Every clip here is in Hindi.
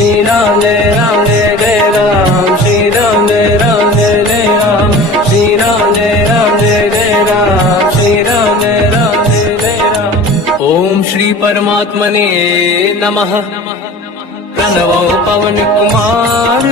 श्री राम जय जय राम, श्री राम जय जय राम, श्री राम जय जय राम, श्री राम जय जय राम। ओम श्री परमात्मने नमः। प्रणवो पवन कुमार,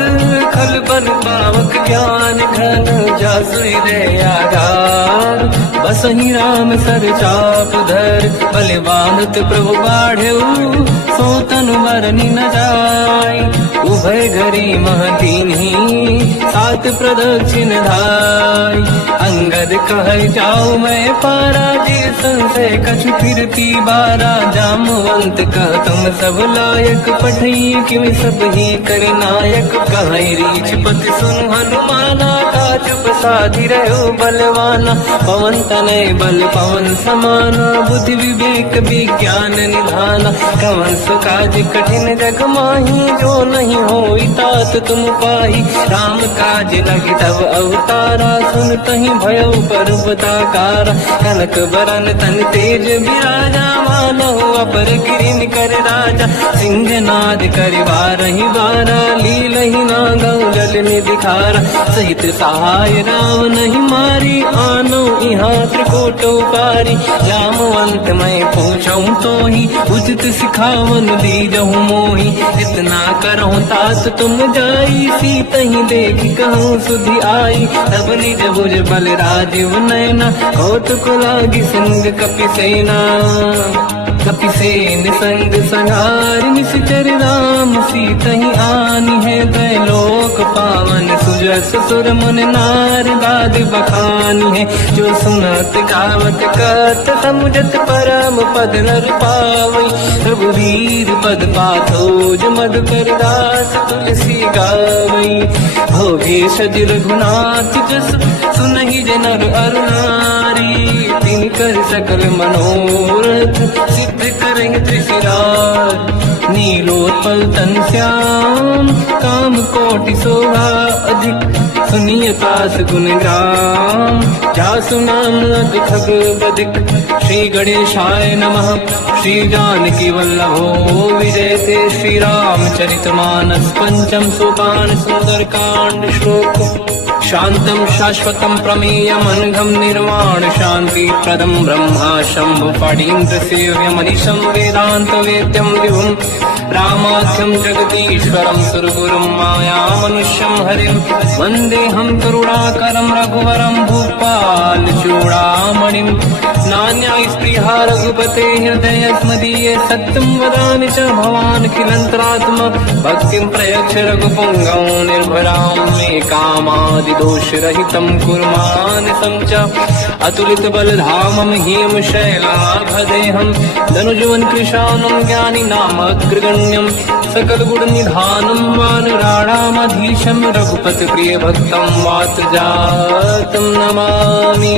खल बल पावक ज्ञान घन, जासुई दे आधार। बसहि राम सर चाप धर, बलवानत प्रभु बाढ़ऊ, सो तनु मरनि न जाय। उभय घरी महदीन्ही, सात प्रदक्षिण धाय। अंगद कह जाऊ मैं पारा, जी संशय कछु फिरती बारा। जामवंत कह तुम सब लायक, पठई किम सब ही कर नायक। कहीं रीछ पति सुन हनुमाना, काज प्रसादी रहो बलवाना। पवन तनय बल पवन समाना, बुद्धि विवेक विज्ञान निधाना। कवन सुकाज कठिन जग माही, जो नहीं होई तात तुम पाही। राम काज लगी तब अवतारा, सुन तहि भयो पर्वताकारा। कनक बरन तन तेज बिराजा, मानहु अपर गिरिन कर राजा। सिंहनाद करिवारहि बारा, लीलहि नागौ जल निधिखारा। सहित सहाय राम नहीं मारी, आनो इहाँ त्रिकोट उपारी। जामवंत मैं पूछऊँ तोहि, उचित सिखावन दीजहु मोहि। इतना करहु तात तुम जाई, सीतहि देखि कहूँ सुधि आई। तब निज भुज बल राजीव नैना, कौतुक लागी सिंह कपिसेना। कपिसेन संग संहार, निश्चर राम सीतहि आनी है। त्रैलोक पावन सुजस सुर मुन नार, गाद बखानी है। जो सुनत गावत कत, समुझत परम पद नर पावई। रघुवीर पद पाथोज, मधुकर दास तुलसी गावई। भोगे सज रघुनाथ जस, सुनहि जनर अरु नारी। तिन कर सकल मनोरथ, सिद्ध करें त्रिशिरार। नीलोत्पल तन श्याम, काम कोटि शोभा अधिक। सुनिय तास गुण ग्राम, जासु नाम अग खग बदिक। श्री गणेशाय नमः। श्री जानकी वल्लभो विजयते, श्री रामचरित मानस। पंचम सोपान सुंदर कांड श्लोक। शांतं शाश्वतं प्रमेयम्, अनघं निर्वाण शांति प्रदं। ब्रह्मा शंभु फणीन्द्र सेव्यमनिशं, वेदांत वेद्यं विभुं। रामाख्यं जगदीश्वरं, सुरगुरुं मायामनुष्यं हरिं। वन्देऽहं करुणाकरं रघुवरं, भूपाल चूडामणिं। नान्या स्पृहा रघुपते हृदयस्मदीये, सत्यं वदामि च भवान् किलन्तरात्मा। भक्तिं प्रयच्छ रघुपुङ्गं, निर्भरां मे कामादिदोषरहितं कुर्मानसं च। अतुलित बलधामं ह्यं शैलाभदेहं, धनुजवन कृशानं ज्ञानी नाम अग्रगण्यं। सकल गुण निधानं वानराणामधीशं, रघुपति प्रिय भक्तं वातजातं नमामि।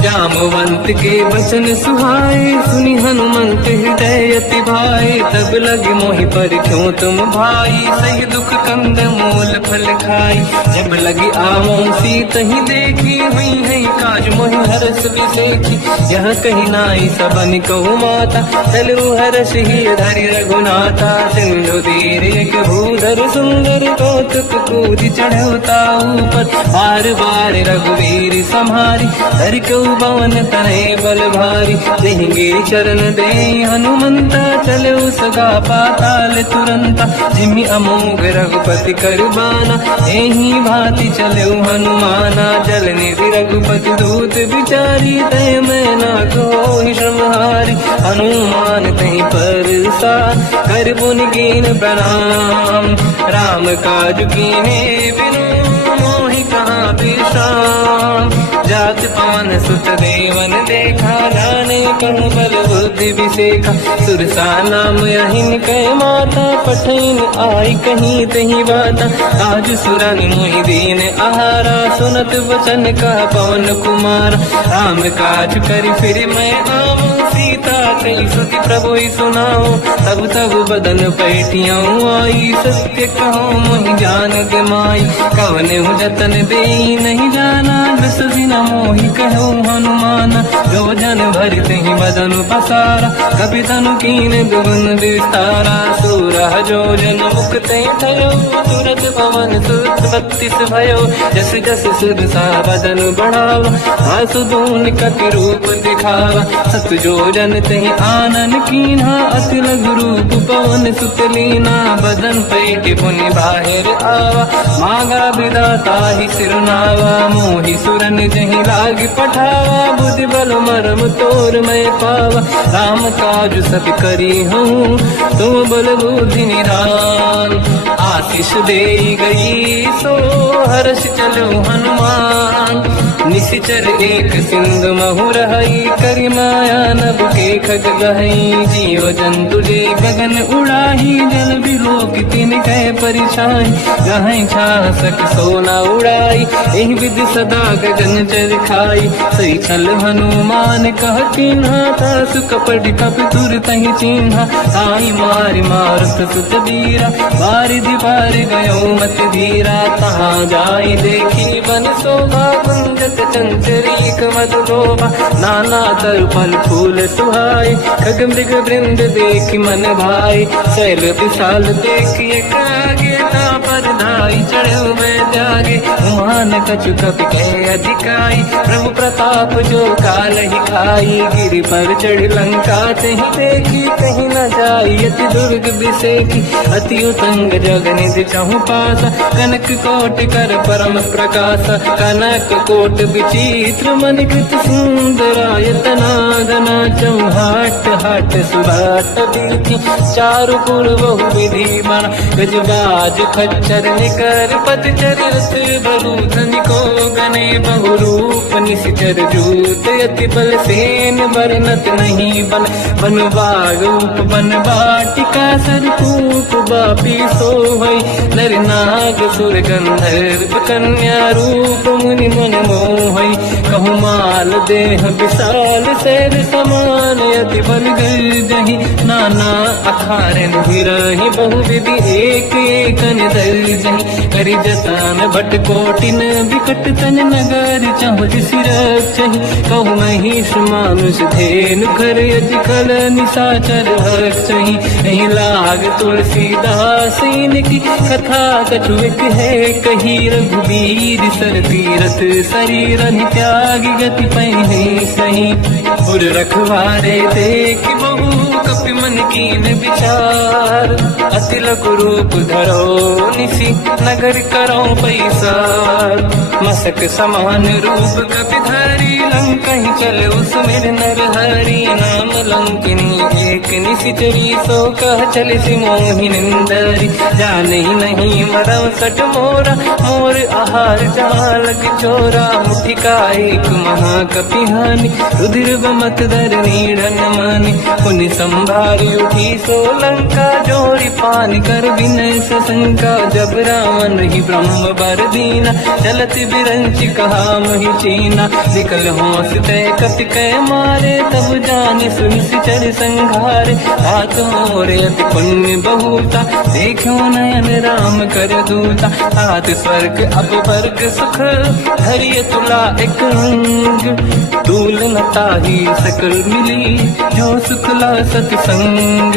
जामवंत के वचन सुहाए, सुनि हनुमंत हृदय अति भाए। तब लगे मोहि पर क्यों तुम भाई, सही दुख कंद मूल फल खाई। जब लगी आवों सीतहि देखी, हुई है काज मोहि हरस बिसेखी। यह कही नाई सबन कहु माता, चलु हरष ही धरि रघुनाथा। सिंधु तीर एक भूधर सुंदर, कौतुक कूदि चढ़ौता ऊपर। बार बार रघुवीर सम्हारी, धरि कऊ पवन तनय बल भारी। देंगे चरण दे हनुमंता, चले सगा पाताल तुरंता। जिमि अमोघ रघुपति करबाना, एहि भांति चले हनुमाना। जल निधि रघुपति दूत बिचारी, तय मैं ना कोहि श्रमहारी। हनुमान तहि परसा, कर पुनि कीन प्रणाम। राम काज कीन्हे बिनु, मोहि कहाँ विश्राम। जात पावन सुत देवन देखा, जाने कहूँ बल बुद्धि विसेखा। सुरसा नाम अहिन कै माता, पठैन आई कहीं तही बाता। आज सुरन मोहि दीन आहारा, सुनत वचन का पवन कुमार। राम काज करि फिर मैं आऊँ, सीता कई सुति प्रभु सुनाऊँ। तब तब बदन पैठियाँ आई, सत्य कहो मोहि जान गमाई। कवन जतन दे नहीं जाना, दस दिन मोहि कहो हनुमान। जो जन भरते ही बदन पसारा, कपि तनु कीन दुगुन विस्तारा। सूरह जो जन मुक्ते थयो, तुरत पवन सुत 32 भयो। जस जस सुरसा बदन बढ़ावा, आसु दून कपि रूप दिखावा। सत जो जन तहि आनन कीन्हा, अति लघु रूप पवन सुत लीना। बदन पैठ पुनि बाहिर आवा, मांगा विधाता ही सिरनावा। मोहि सुरन जहि लाग पठावा, बुद्धि बल मरम तोर मैं पावा। राम काज सब करी हूँ, तुम बल बुद्धि निधान। आशीष दे गई सो हर्ष चलो हनुमान। निशिचर एक सिंधु महु रहई, करि माया नभ के खग गहई। जीव जंतु जे गगन उड़ाही, जल बिलोक तिन कह परिछाई। गहई छासक सोना उड़ाई, एहि विधि सदा गगन चर खाई। सही छल हनुमान कह कीन्हा, तासु कपट कप तुर तहि चिन्हा। आई मारि मारुत सुत बीरा, बारिधि पार गयो मत धीरा। तहाँ जाई देखी बन शोभा, कुंजत चंचरीक मधु लोभा। नाना तर फल फूल सुहाई, खग मृग वृंद देखि मन भाई। शैल विशाल देखि एक आगे, ना पर धाई चढ़ो मैं जागे। उमान कछु कपि कह अधिकाई, प्रभु प्रताप जो काल ही खाई। गिरि पर चढ़ लंका तहि देखी, कहीं न जाई अति दुर्ग बिसेकी। अति उतंग जग निधि चहु पासा, कनक कोट कर परम प्रकाशा। कनक कोट विचित्र मणिकृत सुंदरायतना। धना चौहाट हाट सुराट दीति, चारु पुर बहु विधि बना। गजबाज खच्चर निकर पतचर रस बहु। धनिको गने बहु रूप निशिचर जूत। अति बल सेन वर्णत नहीं बन। बन बाग रूप बन बाटिका, सरकूप बापी सोहई। नर नाग सुर गंधर्व कन्या, रूप मुनि मन मोहई। कहु माल देह विशाल शैल समान। अति बल गर्जहि नाना अखारन भिरहि, बहु विधि एक एकन दर्जहि। करि जतन भट कोटिन विकट तन नगर, चाहु जिसि रक्षहि। कहु महिष मानुष धेनु, खर अजकल निशाचर हक्षहि। एहि लाग तुलसीदास इनकी, कथा कछु एक है कही। रघुबीर सर तीरथ शरीर त्यागी, गति पहि सही। उर रखवारे देख बहु, कपि मन कीन विचार। अति लघु रूप धरो निशि, नगर करो पैसार। मसक समान रूप कपि धरी, लंकहि चले उसमेर नर हरि। नाम लंकिनी एक निशिचरी, सो कह चले सि मोहि निंदरी। जाने नहीं मरम सट मोरा, मोर आहार जालक चोरा। मुठिका एक महाकपि हानि, रुधिर बमत धर नीड़न मानि। पुनि संभारी उठी सो लंका, जोरी पानी कर विनय सशंका। जब रावण ही ब्रह्म बर दीना, चलत बिरंच कहा मोहि चीना। निकल होश तय कपि कह मारे, तब जाने सुन सिचर संघारे। हाथ मोरे अति पुण्य बहुता, देखो नयन राम कर दूता। हाथ स्वर्ग अब वर्ग सुख, धरिय तुला एक अंग। दूल न ताहि सकल मिली, जो सुखला सतसंग।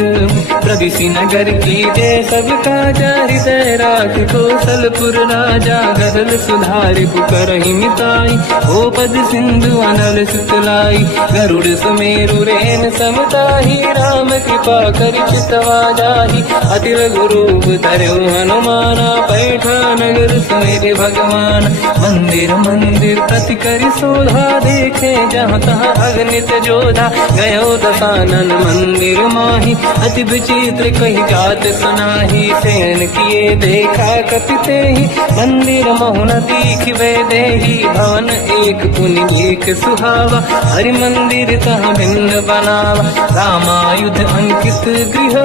प्रविशि नगर की जय सब काजा, हृदय राख कौशलपुर राजा। गरल सुधारि पुकारहि मिताई, ओ पद सिंधु अनल सुतलाई। गरुड़ सुमेरु रेन समताहि, राम कृपा करि चितवा जाहि। अति लघु रूप धरऊ हनुमाना, पैठा नगर सुमेरि भगवान। मंदिर मंदिर प्रति करि शोधा, देखे जहाँ तहाँ अगणित जोधा। गयो दशानन मंदिर माहि, अति विचित्र कही जात सुनाही। सेन किए देखा कपि तेहि, मंदिर महु न दीखिबे देहि। भवन एक पुनि एक सुहावा, हरि मंदिर तहाँ भिन्न बनावा। रामायुध अंकित गृह,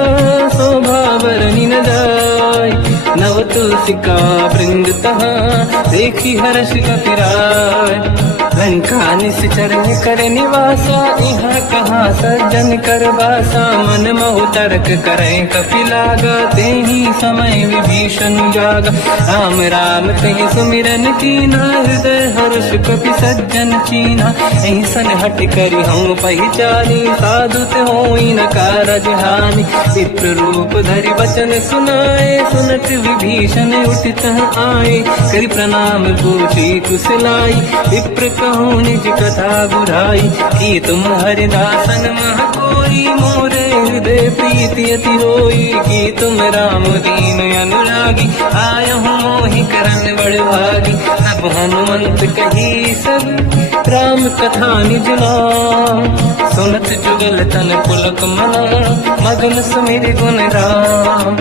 शोभा बरनि न जाय। नव तुलसी का वृंद तहाँ देखी हर्ष कपिराय। लंका निश्चर कर निवासा यहाँ कहाँ सज्जन कर बासा। मन महु तर्क करें कपिलागा तेहि समय विभीषण जागा। राम राम कहीं सुमिरन कीना हृदय हर्ष कपि सज्जन चीना। ऐसन हट करी हम पहचानी साधु ते होई न कारज हानि। विप्र रूप धरि वचन सुनाए सुनत विभीषण उठित आए। करि प्रणाम पूछी कुशलाई विप्र कहूँ निज कथा बुराई। कि तुम हरिदासन मह कोई मोरे हृदय प्रीति अति होई। कि तुम राम दीन अनुरागी आयहु मोहि करन बड़ भागी। तब हनुमंत कही सब राम कथा निज नाम। सुनत जुगल तन पुलक मना मगन सुमिर गुण राम।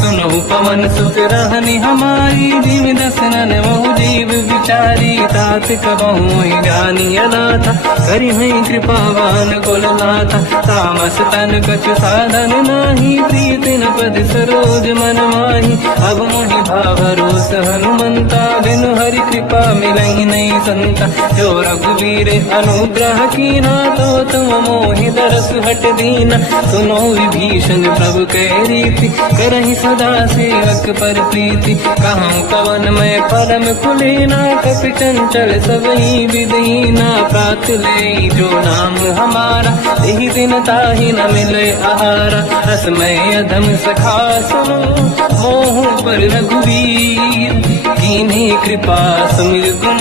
सुनहु पवन सुत रहनि हमारी जीव दसनन महु जीव विचारी। तात कबहु जानी अनाथा करि हई कृपावान कुलनाथा। तामस तन कछु साधन नाही प्रीत न पद सरोज मन माही। अब मोहि भावरोस हनुमंता बिनु हरि कृपा मिलहि नहीं संता। जो रघुवीर अनुग्रह कीना तो तुम मोहि दरस हट दीना। सुनो विभीषण प्रभु के रीति करहि सदा सेवक पर प्रीति। कहूँ कवन मैं परम कुलीना कपि चंचल सबहि विदीना। प्रात ले जो नाम हमारा यही दिन ताहि न मिले आहारा। रसमय अधम सखा सुनो मोह पर रघुवीर। कीन्ही कृपा सुमिर गुण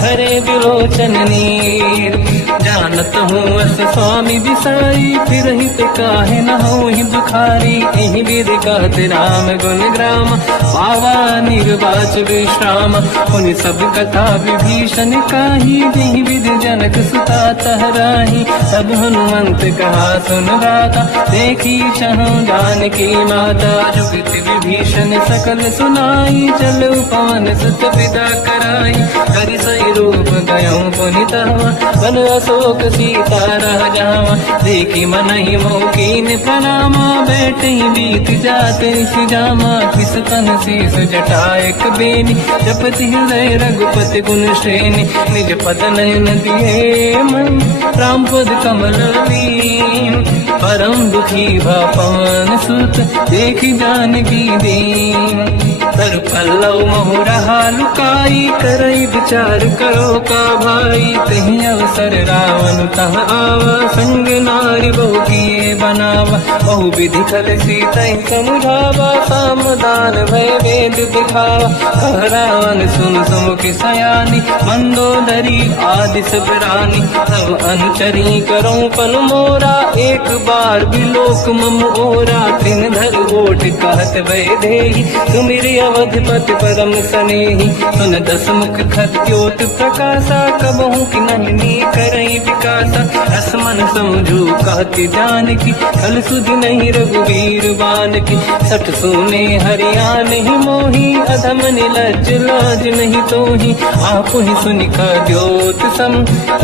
हरे विलोचन नीर। जानत हूँ अस स्वामी बिसाई फिर हित काहे न होहि दुखारी। एहि विधि कहत राम गुण ग्राम पावा निर्वाच विश्राम। उन सब कथा विभीषण काही जेहि विधि जनक सुता तहराही। तब हनुमंत कहा सुन गाता देखी चहु जानकी माता। जुगत विभीषण सकल सुनाई चलो पवन सुत पिता कराई। करि सही रूप गयऊँ पुनितवा बन अशोक सीता रह जावा। देखी मनहि मोकीन प्रणामा बैठे बीत जाते सिजामा। किस तन शीस जटायक बेनी जपति हृदय रघुपति गुण श्रेणी। निज पद नयन दिए मन राम पद कमल लीन। परम दुखी भा पवन सुत देखी जानकी दीन। तर पल्लव महु रहा लुकाई करई विचार करो का भाई। तही अवसर रावण तह आवा संग नारी बहु किए बनावा। बहु विधि खल सीता समुझावा सामदान भय वेद दिखावा। कह रावण सुन सुमुख सयानी मंदोदरी आदि सब रानी। सब अनुचरी करो पन मोरा एक बार बिलोक मम ओरा। तीन धर ओट कहत भय देहि सुमिरि अवधपति परम सनेहि। सुन दस मुख खद्योत प्रकाशा कबहु कि नन्ही करई विकासा। असमन समझू कहती जानकी कल सुधि नहीं रघुवीर बानकी। सठ सुने हरियाण ही मोही अधम निलज लाज नहीं तोही। आप ही सुनि खद्योत सम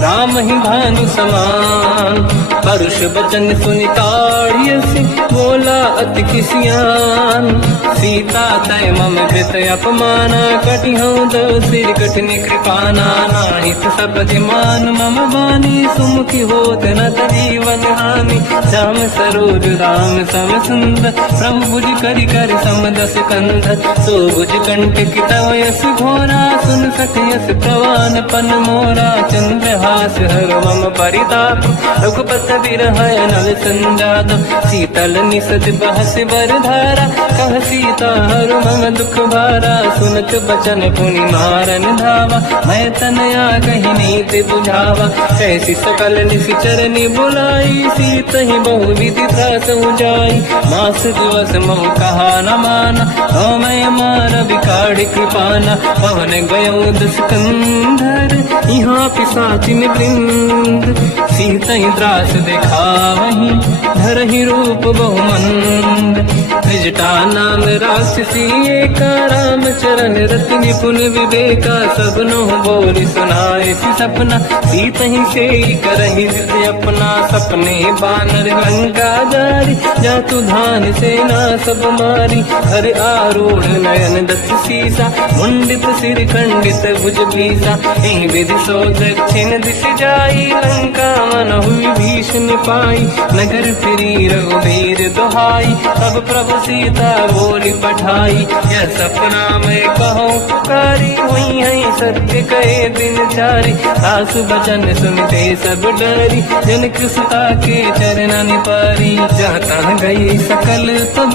राम ही भानु समान। परुष बचन सुनि ताड़ियसि बोला अति किसियान। सीता तय मम कृत अपमाना कटिहऊँ दो सिर कठिन कृपाना। नाहित सपति मान मम बानी सुमुखी होत न जीवन हानि। श्याम सरोज राम सम सुंदर प्रभु भुज करि कर समदस कंध। सो भुज कंठ तव यस घोरा सुन सखयस प्रवान पन मोरा। चंद्रहास हर मम परिताप रघुपत बिरह नल संजात। शीतल निसत बहस बरधारा कह सीता हर मम दुख भारा। सुनत बचन पुनि मारन धावा मैं तनया कही नीति बुझावा। कैसी सकल निश्चर बुलाई सीत ही बहु विधि त्रास जाई। मास दिवस मोह कहा न माना तो मैं मार बिकाड़ कृपाना। पवन गयो दुष्कंधर यहाँ पिशाचिन वृंद। सीत ही त्रास दिखावहीं धरहि रूप बहुमंद। त्रिजटा नाम राक्षसी एका, राम चरण रति निपुण विवेका, सबनो बोल सुनाए सी सपना, सीत ही से करहि जिद अपना, सपने बानर लंका जारी, जातु धान सेना सब मारी, हर आरूढ़ नयन दत्त सीसा, मुंडित सिर खंडित भुज भीसा, एहि विधि सो दक्षिण दिश जाई, लंका मन हुई भीषण पाई, नगर फिरी रघुबीर दुहाई, तब प्रभु सीता बोली पठाई, यह सपना मैं कहूँ पुकारी, हुई है सत्य कहे दिन चारी, सासु बचन सुनते सब डरी, जनक सुता के चरण पारी, जहाँ तहाँ गई सकल तब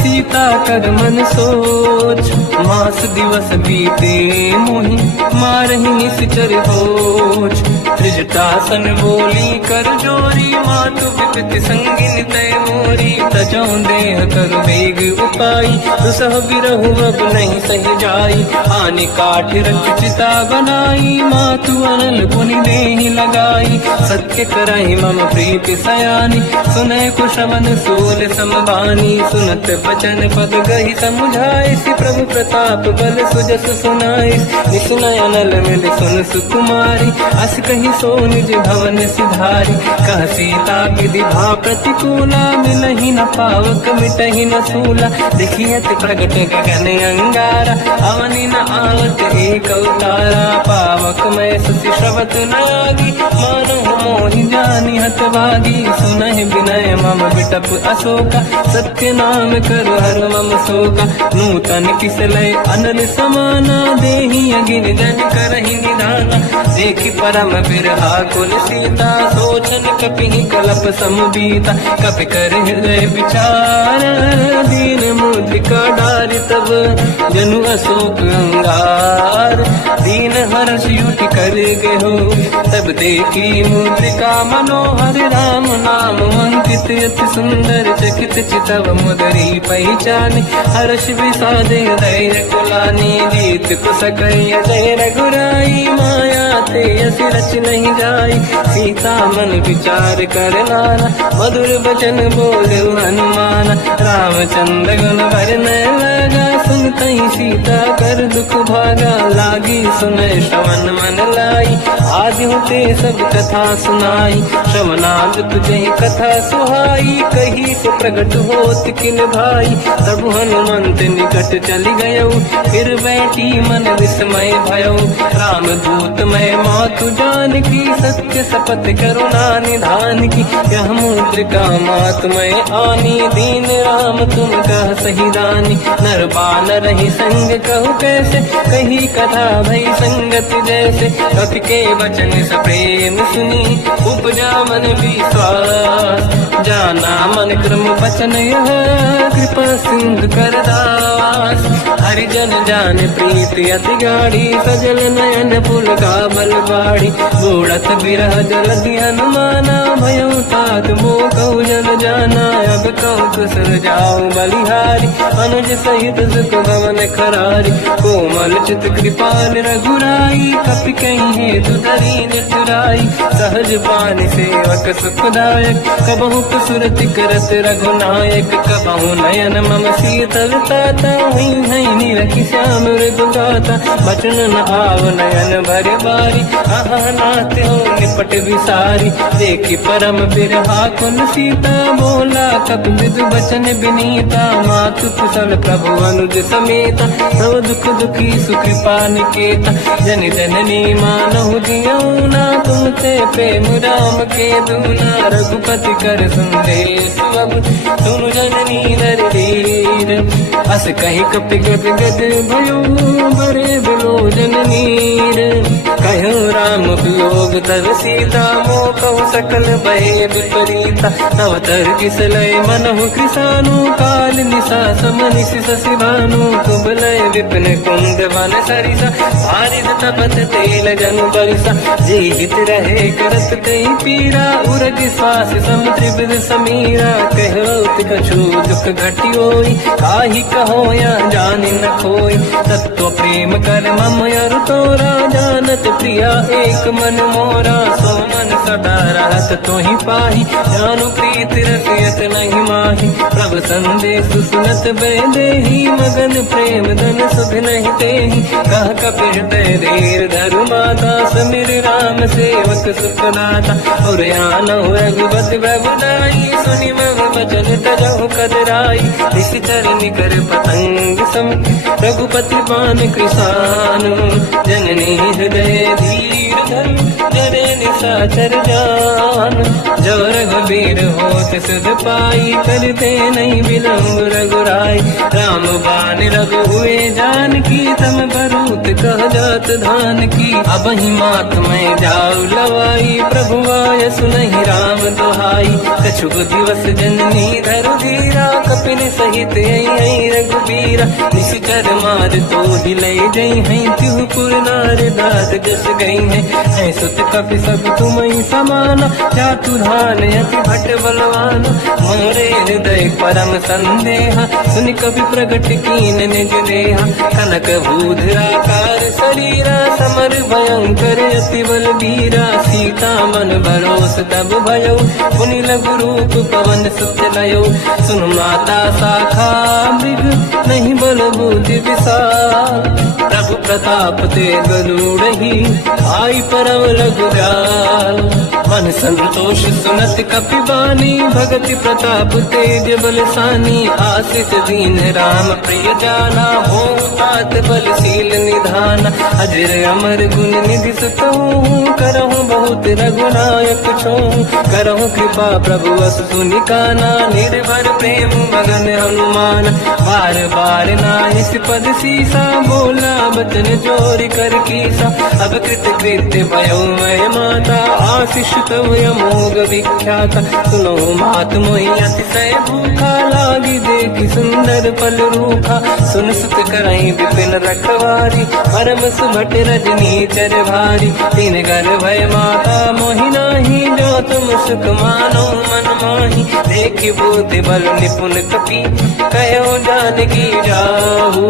सीता कर मन सोच, मास दिवस बीते मोहि मारहि निश्चर होच, त्रिजटासन बोली कर जोरी, मातु विपति संगिन तय मोरी, तजो देह कर वेग उपाई, दुसह बिरहु अब नहीं सही जाई, आने काठ रख चिता बनाई, मातु अनल पुनि देहि लगाई, सत्य कराई मम प्रीति सयानी, सुनय कुशवन सूल समबानी, सुनत बचन पद गहि समुझाए, सि प्रभु प्रताप बल सुजस सुनाई, निसुनय अनल मिल सुन सुकुमारी, अस कहि सो निज भवन सिधारी, कह सीता विधि भा प्रतिकूला, मिलहि न पावक मिटहि न सूला, देखियत प्रगट गगन अंगारा, अवनि न आवत एक अवतारा, पावक मैं सुसि श्रवत न आगी, मानहु मोहि जानि हत भागी, सुनहि विनय मम विटप अशोका, सत्य नाम करु हर मम शोका, नूतन किसलय अनल समाना, देहि अगिन जन करहि निधाना, देखि परम बिरहा कुल सीता, सोचन कपिहि कलप समबीता, कपि कर हृदय विचार, दीन मुद्रिका डारि तब जनु अशोक अंगार, दीन हर्ष युति कर गेहो, तब देखी मुद्रिका मनोहर, राम नाम अंकित अति सुंदर, चकित चितव मुदरी पहचान, हर्ष विषादे धैर्य कुलानी, जीत कुसकय जय रघुराई, माया ते अस रच नहीं जाई, सीता मन विचार कर नाना, मधुर बचन बोले हनुमान, रामचंद्र गुण वरनय लगा, सुनतहि सीता कर दुख भागा, लागी सुनय श्रवण मन लाई, आदि होते सब कथा सुनाई, श्रवणाद तुझे कथा सुहाई, कही से प्रगट होत किन भाई, तब हनुमंत निकट चली गयो, फिर बैठी मन विस्मय भयो, राम दूत मैं मातु जान की, सत्य शपथ करुणा निधान की, यह मुद्रिका मात मैं आनी, दीन राम तुम कह सही दानी, नर बानर ही संग कहु कैसे, कही कथा भई संगत जैसे, कपि के वचन सप्रेम सुनी, उपजा मन विश्वास, जाना मन क्रम वचन यह, कृपा सिंधु कर दास, हरिजन जान प्रीति अति गाढ़ी, सजल नयन पुल का बल बाढ़ी, बूढ़त बिरह जल हनुमाना, भयो तात मोह कहु जल जाना, अब कहु कुशल जाओ बलिहारी, अनुज सहित सुख भवन खरारी, कोमल चित कृपाल रघुराई, कपि कहीं हेतु दरीन चुराई, सहज पान सेवक सुखदायक, कबहु कुसुरति करत रघुनायक, कबहु नयन मम शीतल ताता, हुई है नीरखि श्याम मृदु गाता, बचन न आव नयन भर बारी, आहा नाथ हो निपट विसारी, देखि परम बिरहा कुल सीता, बोला कपि मृदु बचन विनीता, मातु कुशल प्रभु अनुज समेता, सब दुख दुखी सुकृपा निकेता, जन जननी मानहु जियौना, तुम ते प्रेम राम के दूना, रघुपति कर संदेश अब सुनु जननी नर धीर, अस कहि कपि गद गद भयो, बरे बिलोचन नीर, कहो राम वियोग तब सीता, मोह कहु सकल भय विपरीता, तव तर किसलय मनहु कृसानु, काल निशा समनिश शशि भानु, कुबलय विपिन कुंद वन सरिसा, बारिद तपत तेल जनु बरिसा, जीवित रहे करत कई पीरा, उरग श्वास सम त्रिविध समीरा, कहो कछु दुख घटी होई, काहि कहो या जानि न खोई, तत्व प्रेम कर मम अरु तोरा, जानत प्रिया एक मन मोरा, सो मन सदा रहत तोहि पाहि, जानु प्रीति रसियत नहीं माहि, तब संदेश सुनत बैदेही मगन प्रेम धन सुख नहीं तेहि कह कपि हृदय धीर धरु माता समीर राम सेवक सुखदाता और आनहु रघुपति प्रभुदाई सुनि मम बचन तजहु कदराई निश्चर निकर पतंग सम रघुपति बान कृषानु जननी हृदय धीर धरु जरे निशाचर जान जो रघुबीर होत सुध पाई करते नहीं विलम्ब रघुराई राम बान रघु हुए जान की तम भरूत कह जात धान की अब ही मात में जाऊ लवाई प्रभु आय सुनहि राम दुहाई कछुक दिवस जननी धरु धीरा कपिन सहित आई रघुबीरा निश्चर मार तो हिलै जई हैं तिहु पुर नार दात जस गई है सुत कपि सब तुमहि समाना जातु धान अति भट बलवान मोरे हृदय परम संदेहा सुनि कपि प्रगट कीन निज देहा कनक भूधराकार शरीरा समर भयंकर अति बल बीरा सीता मन भरोस तब भयो पुनि लघु रूप पवन सुत लयो सुन माता शाखा मृग नहीं बल बुद्धि विशाल प्रभु प्रताप ते गरुड़हि आई परम रघुराल मन संतोष सुनत कपि बानी भगति प्रताप तेज बलसानी आशीष दीन राम प्रिय जाना हो तात बलशील निधान अजर अमर गुण निधि सुतहु करहु बहुत रघुनायक छो करहु कृपा प्रभु अस सुनि काना निर्भर प्रेम मगन हनुमान बार बार नाहिस पद सीसा बोला बचन जोरि कर कीसा अब कृत कृत्य भयो मैं माता आशीष तव अमोघ विख्याता सुनो मात मोहि अतिशय भूखा लागी देखि सुंदर पल रूखा सुन सुत करई विपिन रखवारी परम सुभट रजनी चर भारी तीन घर भय माता मोहि नाही जो तुम सुख मानो मन माही देखि बुद्धि बल निपुण कपि कहो जानकी जाहू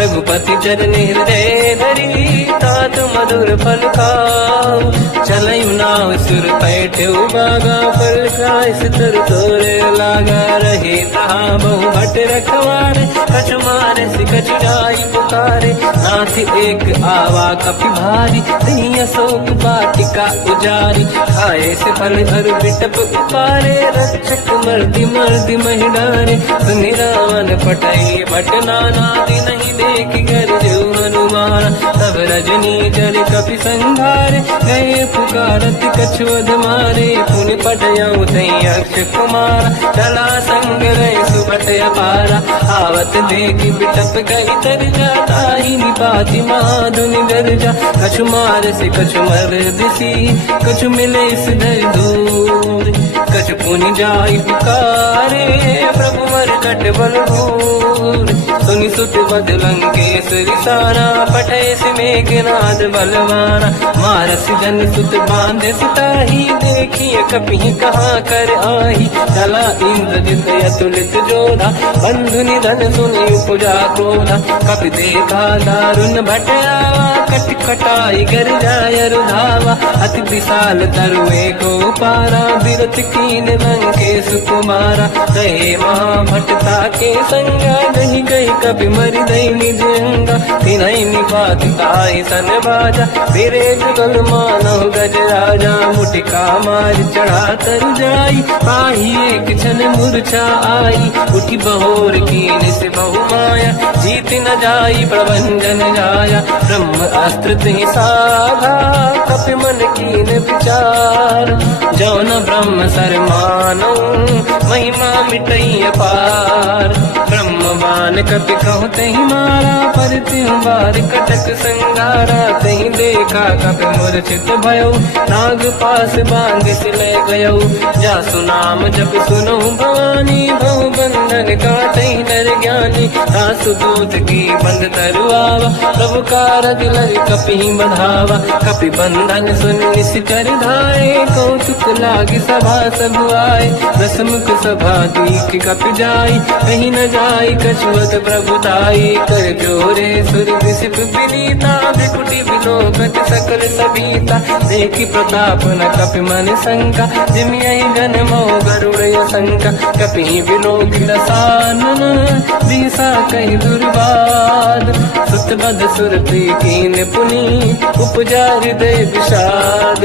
रघुपति चरण हृदय धरी तात मधुर फल खाऊ चलऊ नाव सुर पैठे बागा फल खाय सितर तोरे लागा रहे तहाँ बहु भट रखवारे कछु मारे से कछु जाई पुकारे नाथ एक आवा कपि भारी दही अशोक वाटिका उजारी खाए से फल हर बिटप उपारे रक्षक मर्दि मर्दि महिडारे सुनि रावण पटई भट नाना दिन नहीं देख कर जो हनुमान तब रजनी जल कपि संघारे गए पुकारत कछुअध मारे पुनि पटयऊ तई अक्ष कुमार चला संग रहे सुभट अपारा आवत देखि बिटप गई तर जाता ही निपाति माधुनि गर्जा कछु मार से कछु मर दिसी कछु मिले सिधर दूर कछु पुनि जाई पुकारे प्रभु मर कट बल भूर सुनि सुत बद लंकेश्वरी सारा पठे से मेघनाद बलवाना मारस जन सुत बांधे सिताही देखिए कपि कहाँ कर आही चला इंद्रजित अतुलित जोधा बंधु निधन सुनि उपजा क्रोधा कपि देखा दारुण भटया कट कटाई गर जाय रुधावा अति विशाल तरुए को पारा बिरत कीन लंकेश कुमारा गए महाभटता के संगा दही गई कपि मरि दई निज अंगा तिनहि निपाति ताहि सन बाजा बिरे जुगल मानव गज राजा मुटिका मार चढ़ा तर जाई पाही एक क्षण मूर्छा आई उठी बहोर कीन से बहु माया जीत न जाई प्रभंजन जाया ब्रह्म अस्त्र तिहि साधा कपि मन कीन विचार जौन ब्रह्म सर मानो महिमा मिटई अपार ब्रह्म बान कपि कहु तहि मारा पर तिहु बार कटक संगारा तहि देखा कपि मूर्छित भयो नाग पास बांग सिले गयो जासु नाम जप सुनहु भवानी भव बंधन काटहि नर ज्ञान जाने, सासु दूत की बंद तरुआवा, प्रभु कारज लग कपि बढ़ावा। कपि बंधन सुन निश्चर धाये, कौतुक लागी सभा सब आए। दसमुख सभा दीख कपि जाई, कहीं न जाई कछुअत प्रभु ताई। कर जोरे सुर विसिप विनीता, बिकुटी विलोकत सकल सबीता। देखी प्रताप न कपि मन शंका, जिमियहि गण मोह गरुड़ शंका। कपि विलोक रसानन, दिशा कहि दुर्वाद। सुत बध सुरति कीन पुनी, उपजा हृदय विषाद।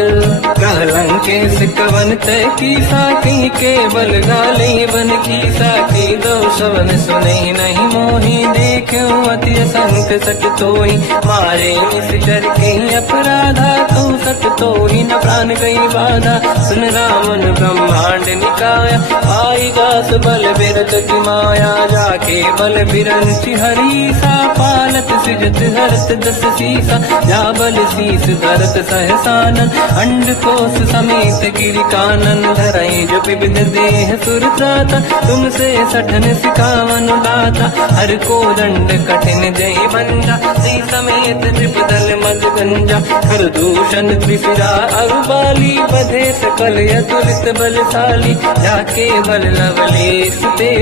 कहलंकेश कवन तय कीसा, कहीं केवल गाले बन कीसा। की दो शवन सुने नहीं मोहि, देखे अति संत सट तोहि। मारे निश्चर कहीं अपराधा, तो सट तोहि न प्राण कहीं बाधा। सुन रामन ब्रह्मांड निकाया, आई दास बल बिरत की माया। जाके बल बिरंचि हरीसा, पालत सिजत हरत दस सीसा। जा बल शीस धरत सहसानन, अंड कोश समेत गिरि कानन। धरई जो विविध देह सुर त्राता, तुमसे सठन सिखावन दाता। हर को दंड कठिन जय बंजा, श्री समेत त्रिपदल मद गंजा। कर दूषण त्रिशिरा अरुबाली, बधे सकल अतुलित बलशाली। जाके बल लवलेश ते,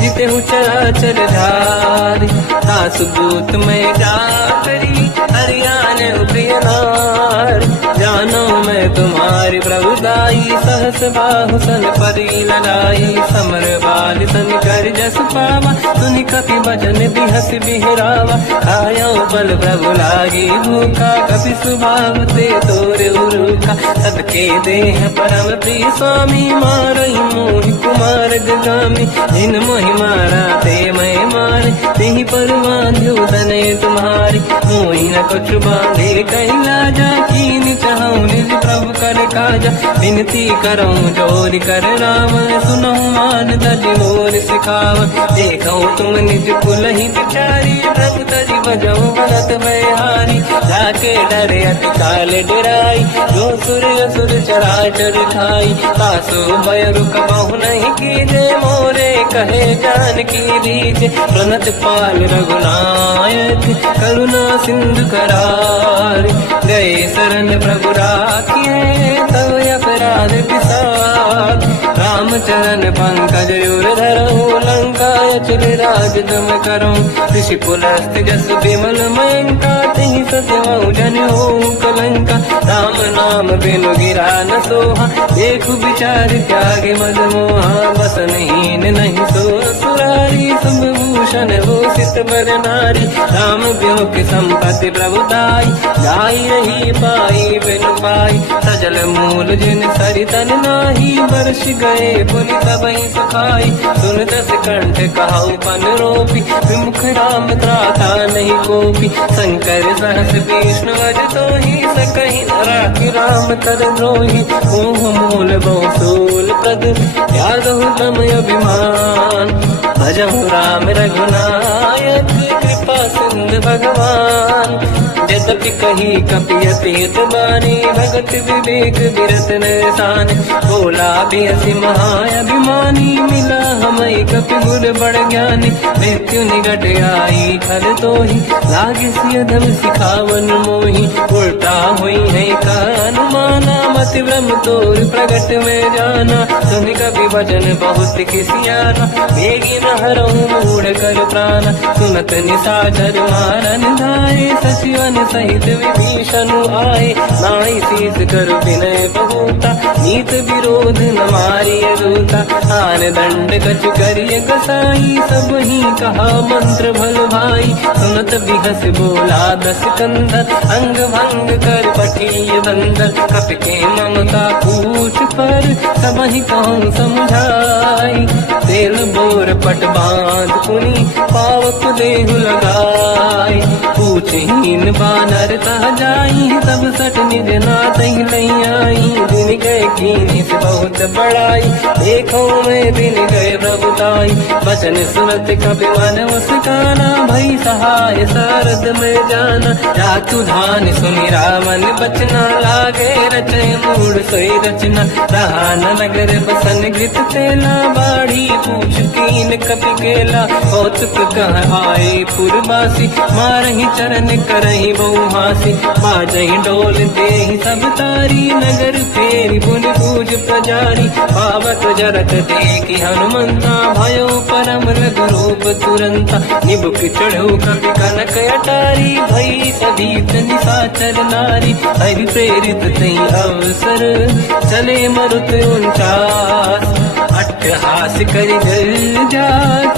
जिते चराचर धारी। सासु दूत में जाकरी, हरियाण प्रिय नार। जानो मैं तुम्हारी प्रभुदाई, सहस बाहु सन परी लड़ाई। समर बाल सन कर जस पावा, सुनि कपि भजन बिहस बिहरावा। आयो बल प्रभु लागी भूखा, कपि स्वभाव ते तोरे उरुखा। सबके देह परम प्रिय स्वामी, मारई मोहि कुमार गगामी। जिन मोहि मारा ते मैं मारे, तेहि पर बांध्यो तनय तुम्हारी। मोहि न कुछ बांधे कहीं लाजा, कीन चाहूं निज प्रभु कर काजा। विनती करऊं जोर कर राम, सुनऊं मान दज मोर सिखाव। देखो तुम निज कुल ही बिचारी, प्रभु तज बजऊं बनत हारी। जाके डरे अति काल डराई, जो सुर असुर चराचर खाई। सासु भय रुक बहु नहीं कीजे, मोरे कहे जान की लीजे। प्रणत पाल रघुनायक, करुणा सिंधु करार। गए शरण प्रभु राखिए, तव अपराध विसार। रामचरण पंकज उर धरऊं, लंका अचल राज तुम करूं। ऋषि पुलस्त जस विमल मयंका, तिहि ससेवऊं जन होऊं कलंका। राम नाम बिनु गिरा न सोहा, देखु विचार त्यागे मद मोहा। बसनहीन नहीं सो सुरारी, शुभ भूषण भूषित बर नारी। राम ब्यों की संपत्ति प्रभुताई, जाई रही पाई बिनु पाई। सजल मूल जिन सरितन नाही, वर्ष गए पुनि सबहि सुखाई। सुन दस कंठ कहाऊ पन रोपी, विमुख राम त्राता नहीं कोपी। शंकर सहस विष्णु अज तोहि, सकहि न राखि राम कर द्रोही। मोह मूल बहु सूल प्रद, त्यागहु तम अभिमान। भजहु राम रघुनायक, कृपा सिंधु भगवान। यद्यपि कही कपि अतीत बानी, भगत विवेक विरत नसान। बोला बेसी महाअभिमानी, मिला हमें कपि गुर बड़ ज्ञानी। मृत्यु निकट आई खल तोहि, लागे सियधम सिखावन मोहि। उल्टा हुई है का अनुमाना, मति ब्रह्म तोर प्रगट में जाना। सुनि कपि वचन बहुत किसियाना, बेगी न हरऊं मूढ़ कर प्राण। सुनत निशाचर मारन धाये, सचिवन सहित विभीषण आए। नाई शीस कर विनय बहुता, नीत विरोध न मारिय दूता। आन दंड कछ करिय कसाई, सब ही कहा मंत्र भल भाई। सुनत बिहस बोला दस कंधर, अंग भंग कर पठिय बंदर। कपि के ममता पूछ पर, सब ही कहूँ समझाई। तेल बोर पट बांध पुनि, पावक देहु लगाई। पूछहीन बानर तह जाई, सब सट निज नाथ ही नहीं आई। दिन गए कीनी से बहुत बड़ाई, देखो मैं दिन गए प्रभुताई। बचन सुनत कपि मन मुस्काना, भई सहाय सारद में जाना। जातु धान सुनि रावण बचना, लागे रचे मूढ़ सोई रचना। रहा न नगर बसन गृत तेला, बाढ़ी पूछ कीन कपि केला। कौतुक कह आए पुरवासी, मारही चरण करही बहु हासी, बाजही डोल देहि सब तारी, नगर फेरी बुन पूज प्रजारी, पावक जरत देखी हनुमंता, भयो परम लघु रूप तुरंता, निबुक चढ़ो कपि कनक अटारी, भई सभीत निशाचर नारी, हरि प्रेरित तई अवसर, चले मरुत 49, अट्टहास करि जल जा,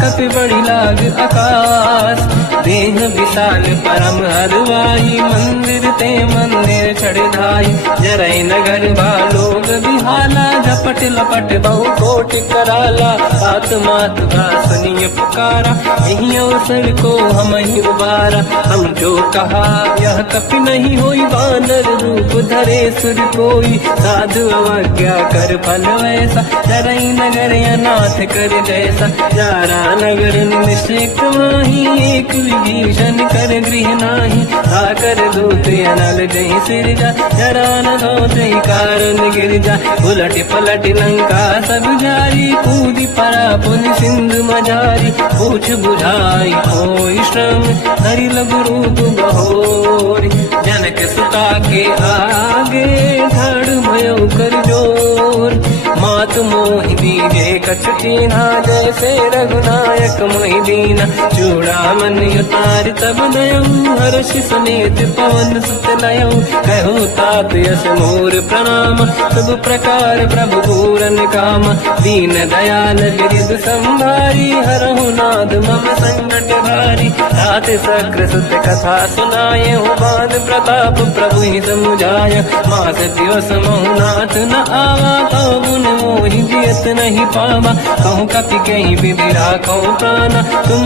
कपि बड़ी लाग आकाश, देह विशाल परम हरवाई, मंदिर ते मंदिर चढ़ धाई, जरई नगर बालोग बिहाला, झपट लपट बहु कोटि कराला, सात मात का सुनिय पुकारा, यही अवसर को हम ही उबारा, हम जो कहा यह कपि नहीं होई, वानर रूप धरे सुर कोई, साधु अवज्ञा कर फल वैसा, जरई नगर अनाथ कर जैसा, जारा नगर निश्चित माही, एक विभीषण कर गृह नाही, आकर दूत अनल जय सिर जा, जरा न गौते कारण गिर जा, उलट पलट लंका सब जारी, कूदी परा पुन सिंधु मजारी, पूछ बुझाई कोई श्रम, हरि लघु रूप बहोरी, जनक सुता के आगे ठाड़ भयो कर जोर, मात मोहि दीजे कछ कीन्हा, जैसे रघुनायक मोहि दीना, चूड़ामन उतार तब नयऊ, हर्ष समेत पवन सुत नयऊ, कहो तात यस मोर प्रणाम, सब प्रकार प्रभु पूरन काम, दीन दयाल गिरिध संभारी, हरहु नाद मम संकट भारी, तात सक्र सुत कथा सुनाए, हो बान प्रताप प्रभु ही समुझाय, मास दिवस महु नाथ न आवा, कहो गुण मोहि जियत नहीं पावा, कहूँ कपि कहीं विधि राखो प्राणा, तुम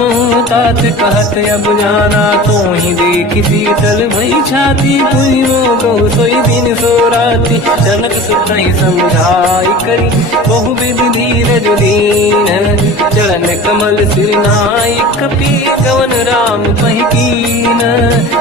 तात कहत अब जाना, तो ही देखी शीतल भई छाती, पुइयो को सोई दिन सो राती, जनक सुत ही समझाई करी, बहु विधि धीरज दीन, चरण कमल सिर नाई, कपि कवन राम पहि कीन,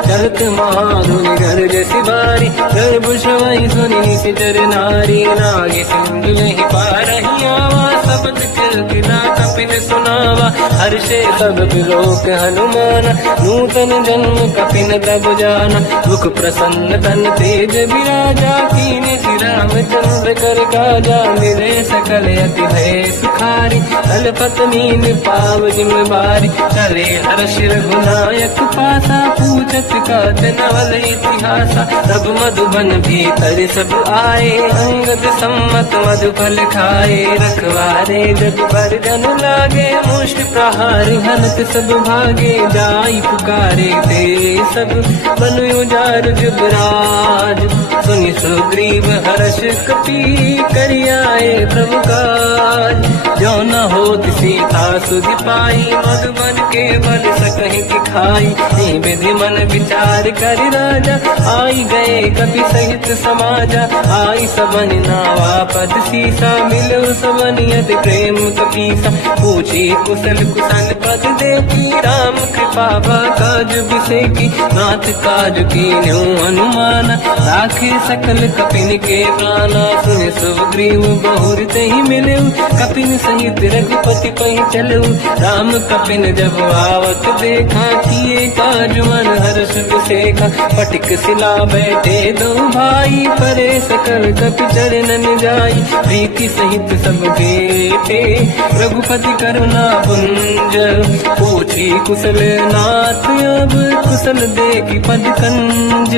चलत महाधुनि गर्ज सिबारी, गर्भ श्रवई सुनि निशिचर नारी, नागे सिंधु नहीं पारही आवा, शब्द कीर्तना कपिन सुनावा, हर्षे सब लोक हनुमाना, नूतन जन्म कपिन तब जाना, मुख प्रसन्न तन तेज विराजा, कीने श्री रामचंद्र कर काजा, मिले सकल अति भय सुखारी, तलपत मीन पाव जिम बारी, चले हर्ष रघुनायक पासा, पूछत कात नवल इतिहासा, सब मधुबन भीतर सब आए, अंगद सम्मत मधुफल खाए, रखवारे जग पर जन लागे, मुष्ट प्रहार हनत सब भागे, जाई पुकारे ते सब बन उजार जुबराज, सुनि सुग्रीव हर्ष कपि करियाए प्रभु काज, जो न होत सीता सुधि पाई, मधुबन के बल सकहि दिखाई, विधि मन विचार कर राजा, आई गए कपि सहित समाजा, आई सबन नावा पद सीसा, मिलो सबन यद प्रेम कपीसा, पूछी कुशल कुशल पद देखी, राम कृपा काज बिसेकी, नाथ काज कीन्यो हनुमाना, राखे सकल कपिन के प्राणा, सुनि सुग्रीव बहुर तेहि मिलऊ, कपिन सहित रघुपति पहि चलऊ, राम कपिन जब आवत देखा, किए काज मन हर्ष विसेखा, पटिक सिला बैठे दो भाई, परे सकल कपि चरणन जाई, प्रीति सहित सब बेटे, रघुपति करुणा पुंज, पूछी कुशल नाथ अब, कुशल देखी पद कंज,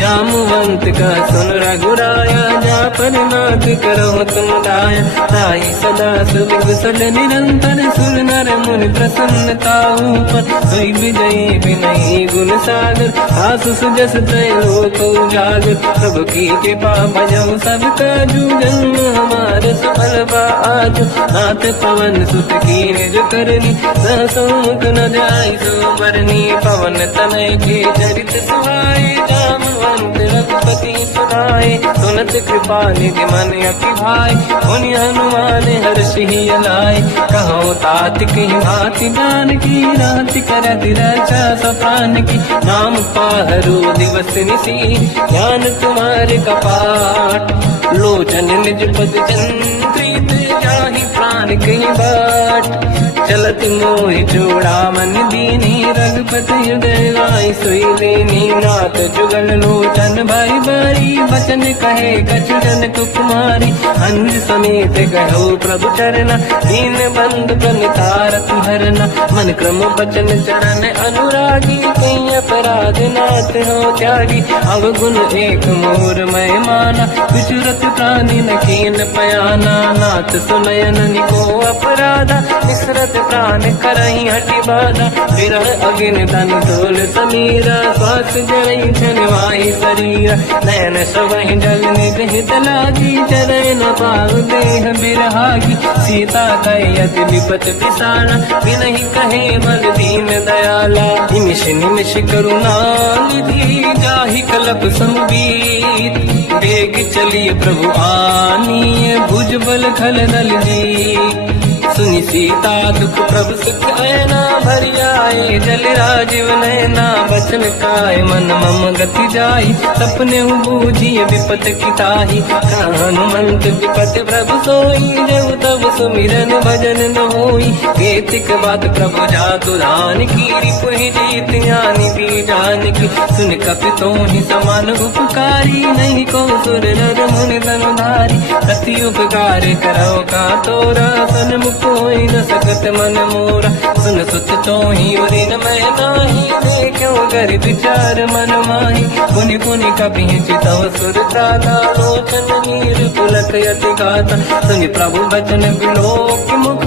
जामवंत का सुन रघुराया, जा पर नाथ करो तुम दाया, ताई सदा सुविकुशल निरंतर, सुर नर मुनि प्रसन्नता ऊपर, सोई विजयी विनयी गुण सागर, आसु सुजस त्रैलोक उजागर, प्रभु की कृपा भजऊ सब काजू, जन्म हमार सफल बा आजू, नाथ पवन सुत की निज करनी, सहसो मुख न जाई सो बरनी, पवन तनय के चरित सुहाए, जामवंत रघुपति सुनाए, सुनत कृपा निधि मन अति भाई, मुनि हनुमान हर्षि अलाए, कहो तात कहीं भांति जान की, रात करत रक्षा सपान की, नाम पाहरो दिवस निसी, ज्ञान तुम्हारे कपाट, लोचन निज पद चंद्रित, जाहि प्राण नानक बाट चलत मोहि चूड़ा मन दीनी रघुपति हृदय लाई सोई लेनी नाथ जुगल लोचन भाई बारी बचन कहे कछु जनक कुमारी अंज समेत कहो प्रभु चरना दीन बंधु प्रणितारत हरना मन क्रम बचन चरण अनुरागी कई अपराध नाथ हो त्यागी अवगुण एक मोर मैं माना विचुरत प्राणी न कीन पयाना नाथ सुनयन निको अपराधा निसरत प्राण करही हटि बाधा विरह अगिन तन तोल समीरा श्वास जरई छनवाई शरीर नयन सबहि जल निज हित लागी चरण न पाव देह बिरहागी सीता कहे अति विपत पिसाना विनहि कहे मन दीन दयाला निमिष निमिष करुणा निधि जाहि कलप संबीत बेग चलिए प्रभु आनीय भुज बल खल दल जी सुनि सीता दुख प्रभु सुख ऐना भर जाए जल राजीव नैना बचन काय मन मम गति जाई सपने बूझिए विपत किताही हनुमंत विपत प्रभु सोई जब तब सुमिरन भजन न होई केतिक बात प्रभु जातु दान की रिपुहि जीत ज्ञानी भी जान की सुन कपितों ही समान उपकारी नहीं को सुर नर मुनि धनुधारी अति उपकार करो का तोरा सन्मुख कोई न सकत मन मोरा सुन सुत तो ही उरी न मैं नाही देखो कर विचार मन माही पुनि पुनि कपि चितव सुर त्राता लोचन नीर पुलक यति गाता सुनि प्रभु बचन बिलोक मुख